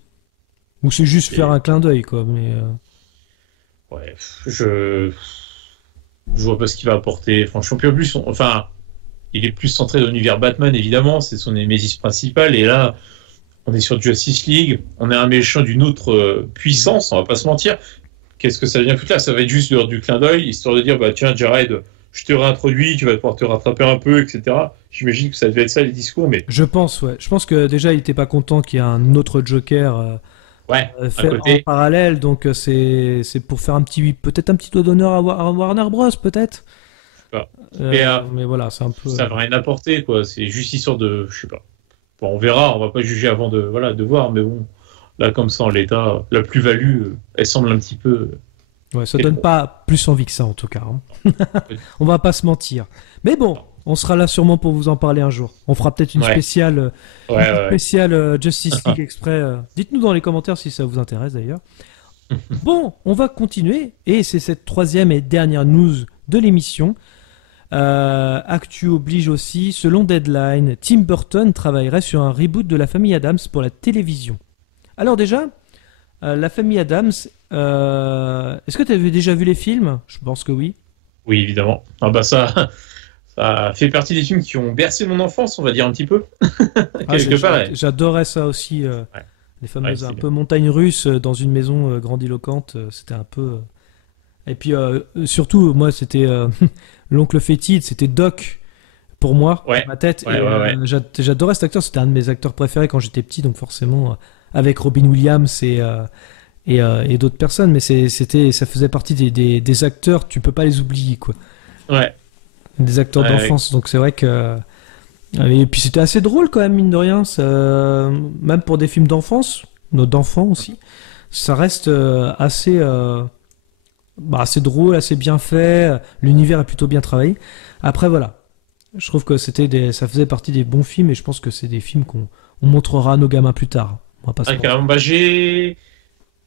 Ou c'est juste faire un clin d'œil, quoi. Mais ouais, je vois pas ce qu'il va apporter. Franchement, puis en plus, il est plus centré dans l'univers Batman, évidemment, c'est son némésis principal, et là, on est sur Justice League, on est un méchant d'une autre puissance, on va pas se mentir. Qu'est-ce que ça vient foutre là ? Ça va être juste du clin d'œil, histoire de dire, bah tiens, Jared, je te réintroduis, tu vas pouvoir te rattraper un peu, etc. J'imagine que ça devait être ça les discours, mais... Je pense que déjà, il était pas content qu'il y ait un autre Joker fait en parallèle, donc c'est pour faire peut-être un petit doigt d'honneur à Warner Bros, peut-être. Mais voilà, c'est un peu... Ça va rien apporter, quoi. C'est juste histoire de... Je sais pas. Bon, on verra, on va pas juger avant de voir, mais bon, là, comme ça, en l'état, la plus-value, elle semble un petit peu... Ouais, ça donne pas plus envie que ça, en tout cas. Hein. On va pas se mentir. Mais bon, on sera là sûrement pour vous en parler un jour. On fera peut-être une spéciale, Justice League exprès. Dites-nous dans les commentaires si ça vous intéresse, d'ailleurs. Bon, on va continuer, et c'est cette 3e et dernière news de l'émission. Actu oblige aussi, selon Deadline, Tim Burton travaillerait sur un reboot de La Famille Addams pour la télévision. Alors déjà, La Famille Addams, est-ce que tu avais déjà vu les films ? Je pense que oui. Oui, évidemment. Ah bah ça fait partie des films qui ont bercé mon enfance, on va dire un petit peu. Quelque part. J'adorais ça aussi, les fameuses un peu montagnes russes dans une maison grandiloquente, c'était un peu... Et puis surtout, moi, c'était l'oncle fétide, c'était Doc pour moi, dans ma tête. J'adorais cet acteur, c'était un de mes acteurs préférés quand j'étais petit, donc forcément avec Robin Williams et d'autres personnes, mais ça faisait partie des acteurs, tu peux pas les oublier, quoi. Ouais. Des acteurs d'enfance, donc c'est vrai que. Et puis c'était assez drôle quand même, mine de rien, même pour des films d'enfance, d'enfants aussi, ça reste assez drôle, assez bien fait, l'univers est plutôt bien travaillé. Après voilà, je trouve que ça faisait partie des bons films et je pense que c'est des films qu'on montrera à nos gamins plus tard. On va pas j'ai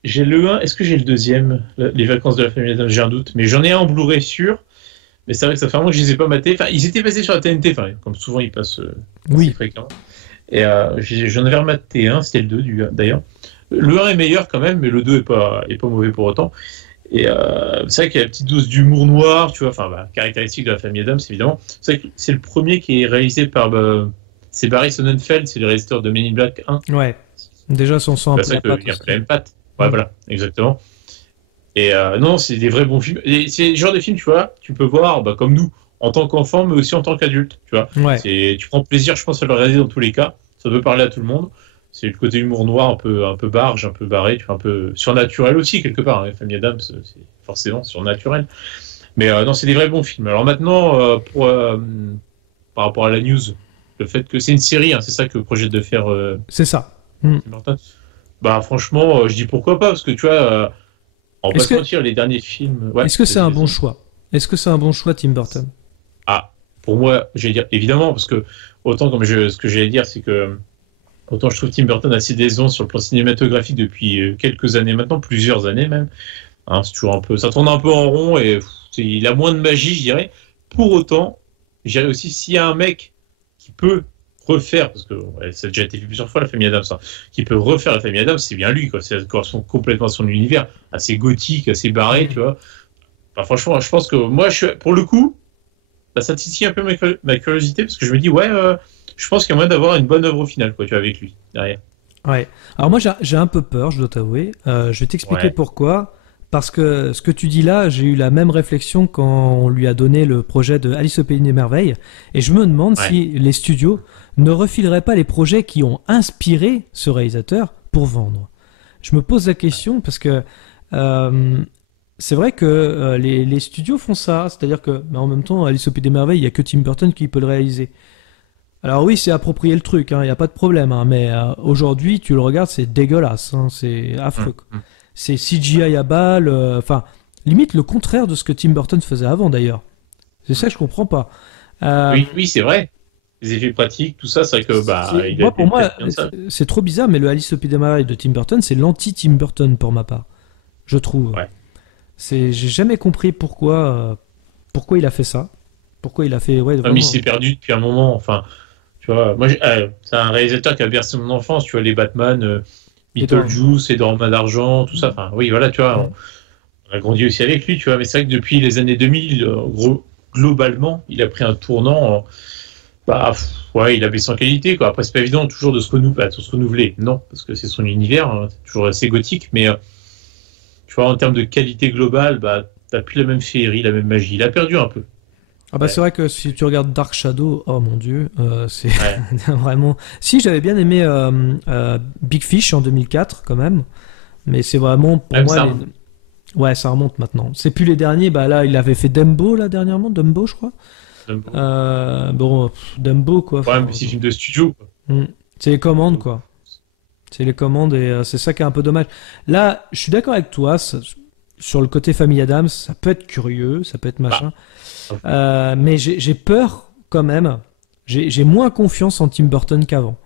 le 1, est-ce que j'ai le deuxième, Les Vacances de la famille Adams, j'ai un doute, mais j'en ai un en Blu-ray sûr. Mais c'est vrai que ça fait un moment que je les ai pas matés. Enfin, ils étaient passés sur la TNT, comme souvent ils passent assez fréquemment. Et j'en avais rematé un, c'était le 2 d'ailleurs. Le 1 est meilleur quand même, mais le 2 est pas mauvais pour autant. Et c'est vrai qu'il y a la petite dose d'humour noir, tu vois, caractéristique de la famille Adams, évidemment. C'est vrai que c'est le premier qui est réalisé par c'est Barry Sonnenfeld, c'est le réalisateur de Men in Black 1. Ouais, déjà son sang. C'est vrai qu'il y a la même patte. Ouais, voilà, exactement. Et non, c'est des vrais bons films. Et c'est le genre de film, tu vois, tu peux voir comme nous, en tant qu'enfant, mais aussi en tant qu'adulte, tu vois. Ouais. Tu prends plaisir, je pense, à le réaliser dans tous les cas. Ça peut parler à tout le monde. C'est le côté humour noir, un peu barge, un peu barré, tu vois, un peu surnaturel aussi, quelque part. Hein. La famille Adams, c'est forcément surnaturel. Mais non, c'est des vrais bons films. Alors maintenant, par rapport à la news, le fait que c'est une série, hein, c'est ça que projette de faire. C'est ça. Franchement, je dis pourquoi pas, parce que tu vois. On va pas se mentir, les derniers films. Ouais, est-ce que c'est un bon choix ? Est-ce que c'est un bon choix, Tim Burton ? Pour moi, j'allais dire évidemment, parce que autant ce que j'allais dire, c'est que autant je trouve Tim Burton assez décevant sur le plan cinématographique depuis quelques années maintenant, plusieurs années même. Hein, c'est toujours ça tourne un peu en rond et il a moins de magie, je dirais. Pour autant, je dirais aussi s'il y a un mec qui peut refaire, parce que ça a déjà été fait plusieurs fois la famille Adams, qui peut refaire la famille Adams, c'est bien lui, quoi. Ça correspond complètement à son univers, assez gothique, assez barré, tu vois. Franchement, je pense que moi, pour le coup, ça titille un peu ma curiosité, parce que je me dis, je pense qu'il y a moyen d'avoir une bonne œuvre finale, quoi, tu vois, avec lui, derrière. Ouais. Alors moi, j'ai un peu peur, je dois t'avouer. Je vais t'expliquer pourquoi. Parce que ce que tu dis là, j'ai eu la même réflexion quand on lui a donné le projet de Alice au Pays des Merveilles. Et je me demande si les studios ne refileraient pas les projets qui ont inspiré ce réalisateur pour vendre. Je me pose la question parce que c'est vrai que les studios font ça. C'est-à-dire que, en même temps, Alice au Pays des Merveilles, il n'y a que Tim Burton qui peut le réaliser. Alors oui, c'est approprier le truc, il n'y a pas de problème. Mais aujourd'hui, tu le regardes, c'est dégueulasse. C'est affreux. C'est CGI à balle, limite le contraire de ce que Tim Burton faisait avant d'ailleurs. C'est ça que je comprends pas. Oui, c'est vrai. Les effets pratiques, tout ça, c'est vrai que pour moi, c'est trop bizarre, mais le Alice au Pays des Merveilles de Tim Burton, c'est l'anti-Tim Burton pour ma part, je trouve. Ouais. J'ai jamais compris pourquoi il a fait ça. Pourquoi il a fait. Ouais, vraiment... il s'est perdu depuis un moment. Enfin, tu vois, moi, c'est un réalisateur qui a bercé mon enfance. Tu vois, les Batman. Beetlejuice, Edouard d'argent, tout ça. Enfin, oui, voilà, tu vois, on a grandi aussi avec lui, tu vois. Mais c'est vrai que depuis les années 2000, globalement, il a pris un tournant. Il a baissé en qualité, quoi. Après, c'est pas évident toujours de se renouveler. Non, parce que c'est son univers, c'est toujours assez gothique. Mais tu vois, en termes de qualité globale, t'as plus la même féerie, la même magie. Il a perdu un peu. C'est vrai que si tu regardes Dark Shadow, oh mon dieu, c'est vraiment... Si, j'avais bien aimé Big Fish en 2004 quand même, mais c'est vraiment pour moi... Ouais, ça remonte maintenant. C'est plus les derniers, là il avait fait Dumbo là dernièrement, Dumbo je crois. Dumbo quoi. Ouais, mais c'est film de studio. C'est les commandes quoi. C'est les commandes et c'est ça qui est un peu dommage. Là, je suis d'accord avec toi, sur le côté famille Adams, ça peut être curieux, ça peut être machin. Mais j'ai peur quand même. J'ai moins confiance en Tim Burton qu'avant.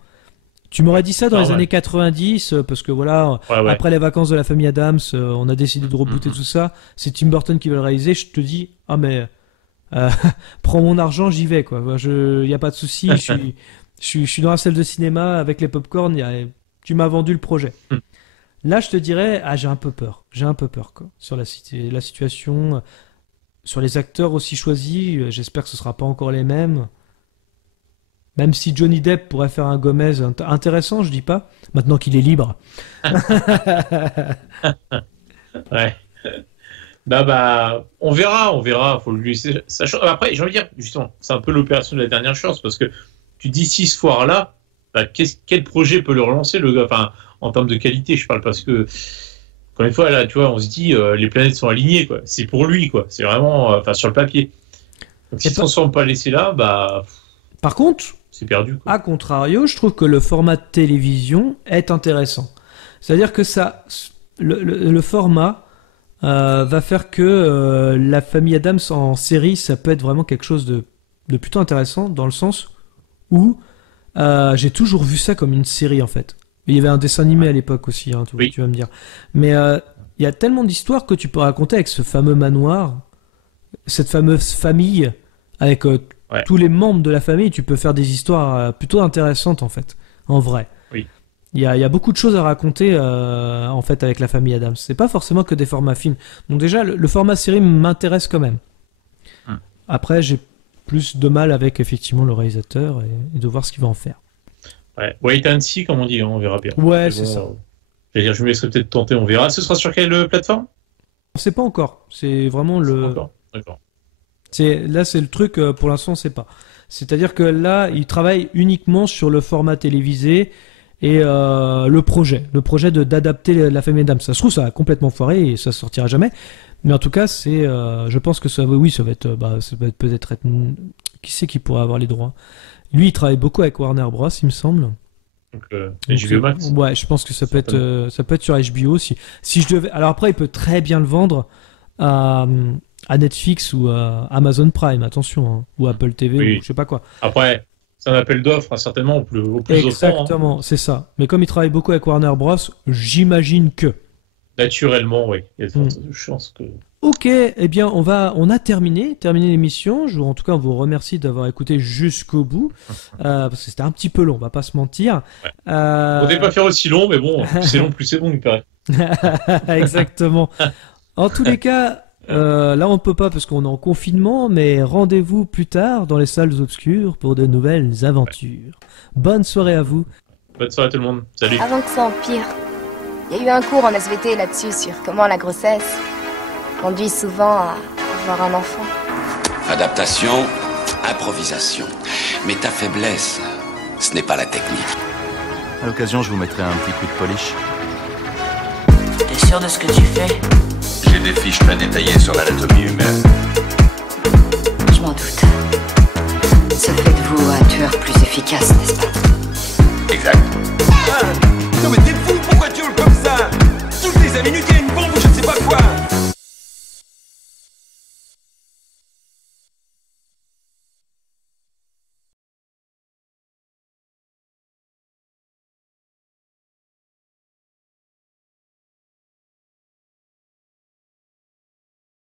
Tu m'aurais dit ça dans les années 90 parce que voilà, après les vacances de la famille Adams, on a décidé de rebooter tout ça. C'est Tim Burton qui va le réaliser. Je te dis, prends mon argent, j'y vais quoi. Y a pas de souci. je suis dans la salle de cinéma avec les popcorn. Tu m'as vendu le projet. Là, je te dirais, j'ai un peu peur. J'ai un peu peur quoi sur la situation. Sur les acteurs aussi choisis, j'espère que ce ne sera pas encore les mêmes. Même si Johnny Depp pourrait faire un Gomez intéressant, je dis pas, maintenant qu'il est libre. Ouais. On verra, faut lui laisser sa chance. Après, j'ai envie de dire, justement, c'est un peu l'opération de la dernière chance, parce que tu dis si ce foire-là, quel projet peut le relancer, le gars, enfin, en termes de qualité, je parle, parce que, encore une fois, là, tu vois, on se dit, les planètes sont alignées, quoi. C'est pour lui, quoi. C'est vraiment, sur le papier. Donc, si on ne s'en pas laissé là, Par contre, c'est perdu, quoi. A contrario, je trouve que le format de télévision est intéressant. C'est-à-dire que le format va faire que la famille Adams en série, ça peut être vraiment quelque chose de plutôt intéressant, dans le sens où j'ai toujours vu ça comme une série, en fait. Il y avait un dessin animé à l'époque aussi, hein, tu vas me dire. Mais il y a tellement d'histoires que tu peux raconter avec ce fameux manoir, cette fameuse famille, avec tous les membres de la famille. Tu peux faire des histoires plutôt intéressantes, en fait, en vrai. Oui. Il y a beaucoup de choses à raconter en fait avec la famille Adams. C'est pas forcément que des formats films. Donc déjà, le format série m'intéresse quand même. Après, j'ai plus de mal avec effectivement le réalisateur et de voir ce qu'il va en faire. Ouais, wait and see, comme on dit, on verra bien. Ouais, c'est ça. Je me laisserai peut-être tenter, on verra. Ce sera sur quelle plateforme ? On sait pas encore. C'est vraiment le. D'accord. Là, c'est le truc. Pour l'instant, on sait pas. C'est-à-dire que là, il travaille uniquement sur le format télévisé et le projet d'adapter la famille Adams. Ça se trouve, ça a complètement foiré et ça sortira jamais. Mais en tout cas, je pense que ça va être peut-être qui c'est qui pourrait avoir les droits. Lui, il travaille beaucoup avec Warner Bros, il me semble. Donc HBO Max. Ouais, je pense que ça peut être sur HBO si je devais. Alors après, il peut très bien le vendre à Netflix ou à Amazon Prime, attention, hein, ou Apple TV ou je sais pas quoi. Après, c'est un appel d'offres, certainement au plus Exactement, offrant, hein. C'est ça. Mais comme il travaille beaucoup avec Warner Bros, j'imagine que. Naturellement, oui. Il y a de chances que. Ok, eh bien on a terminé l'émission. En tout cas, on vous remercie d'avoir écouté jusqu'au bout parce que c'était un petit peu long, on va pas se mentir. Ouais. On ne devait pas faire aussi long, mais bon, plus c'est long, il paraît. Exactement. En tous les cas, là on peut pas parce qu'on est en confinement, mais rendez-vous plus tard dans les salles obscures pour de nouvelles aventures. Bonne soirée à vous. Bonne soirée à tout le monde. Salut. Avant que ça empire, il y a eu un cours en SVT là-dessus sur comment la grossesse conduit souvent à avoir un enfant. Adaptation, improvisation. Mais ta faiblesse, ce n'est pas la technique. À l'occasion, je vous mettrai un petit coup de polish. T'es sûr de ce que tu fais ? J'ai des fiches très détaillées sur l'anatomie humaine. Je m'en doute. Ça fait de vous un tueur plus efficace, n'est-ce pas ? Exact.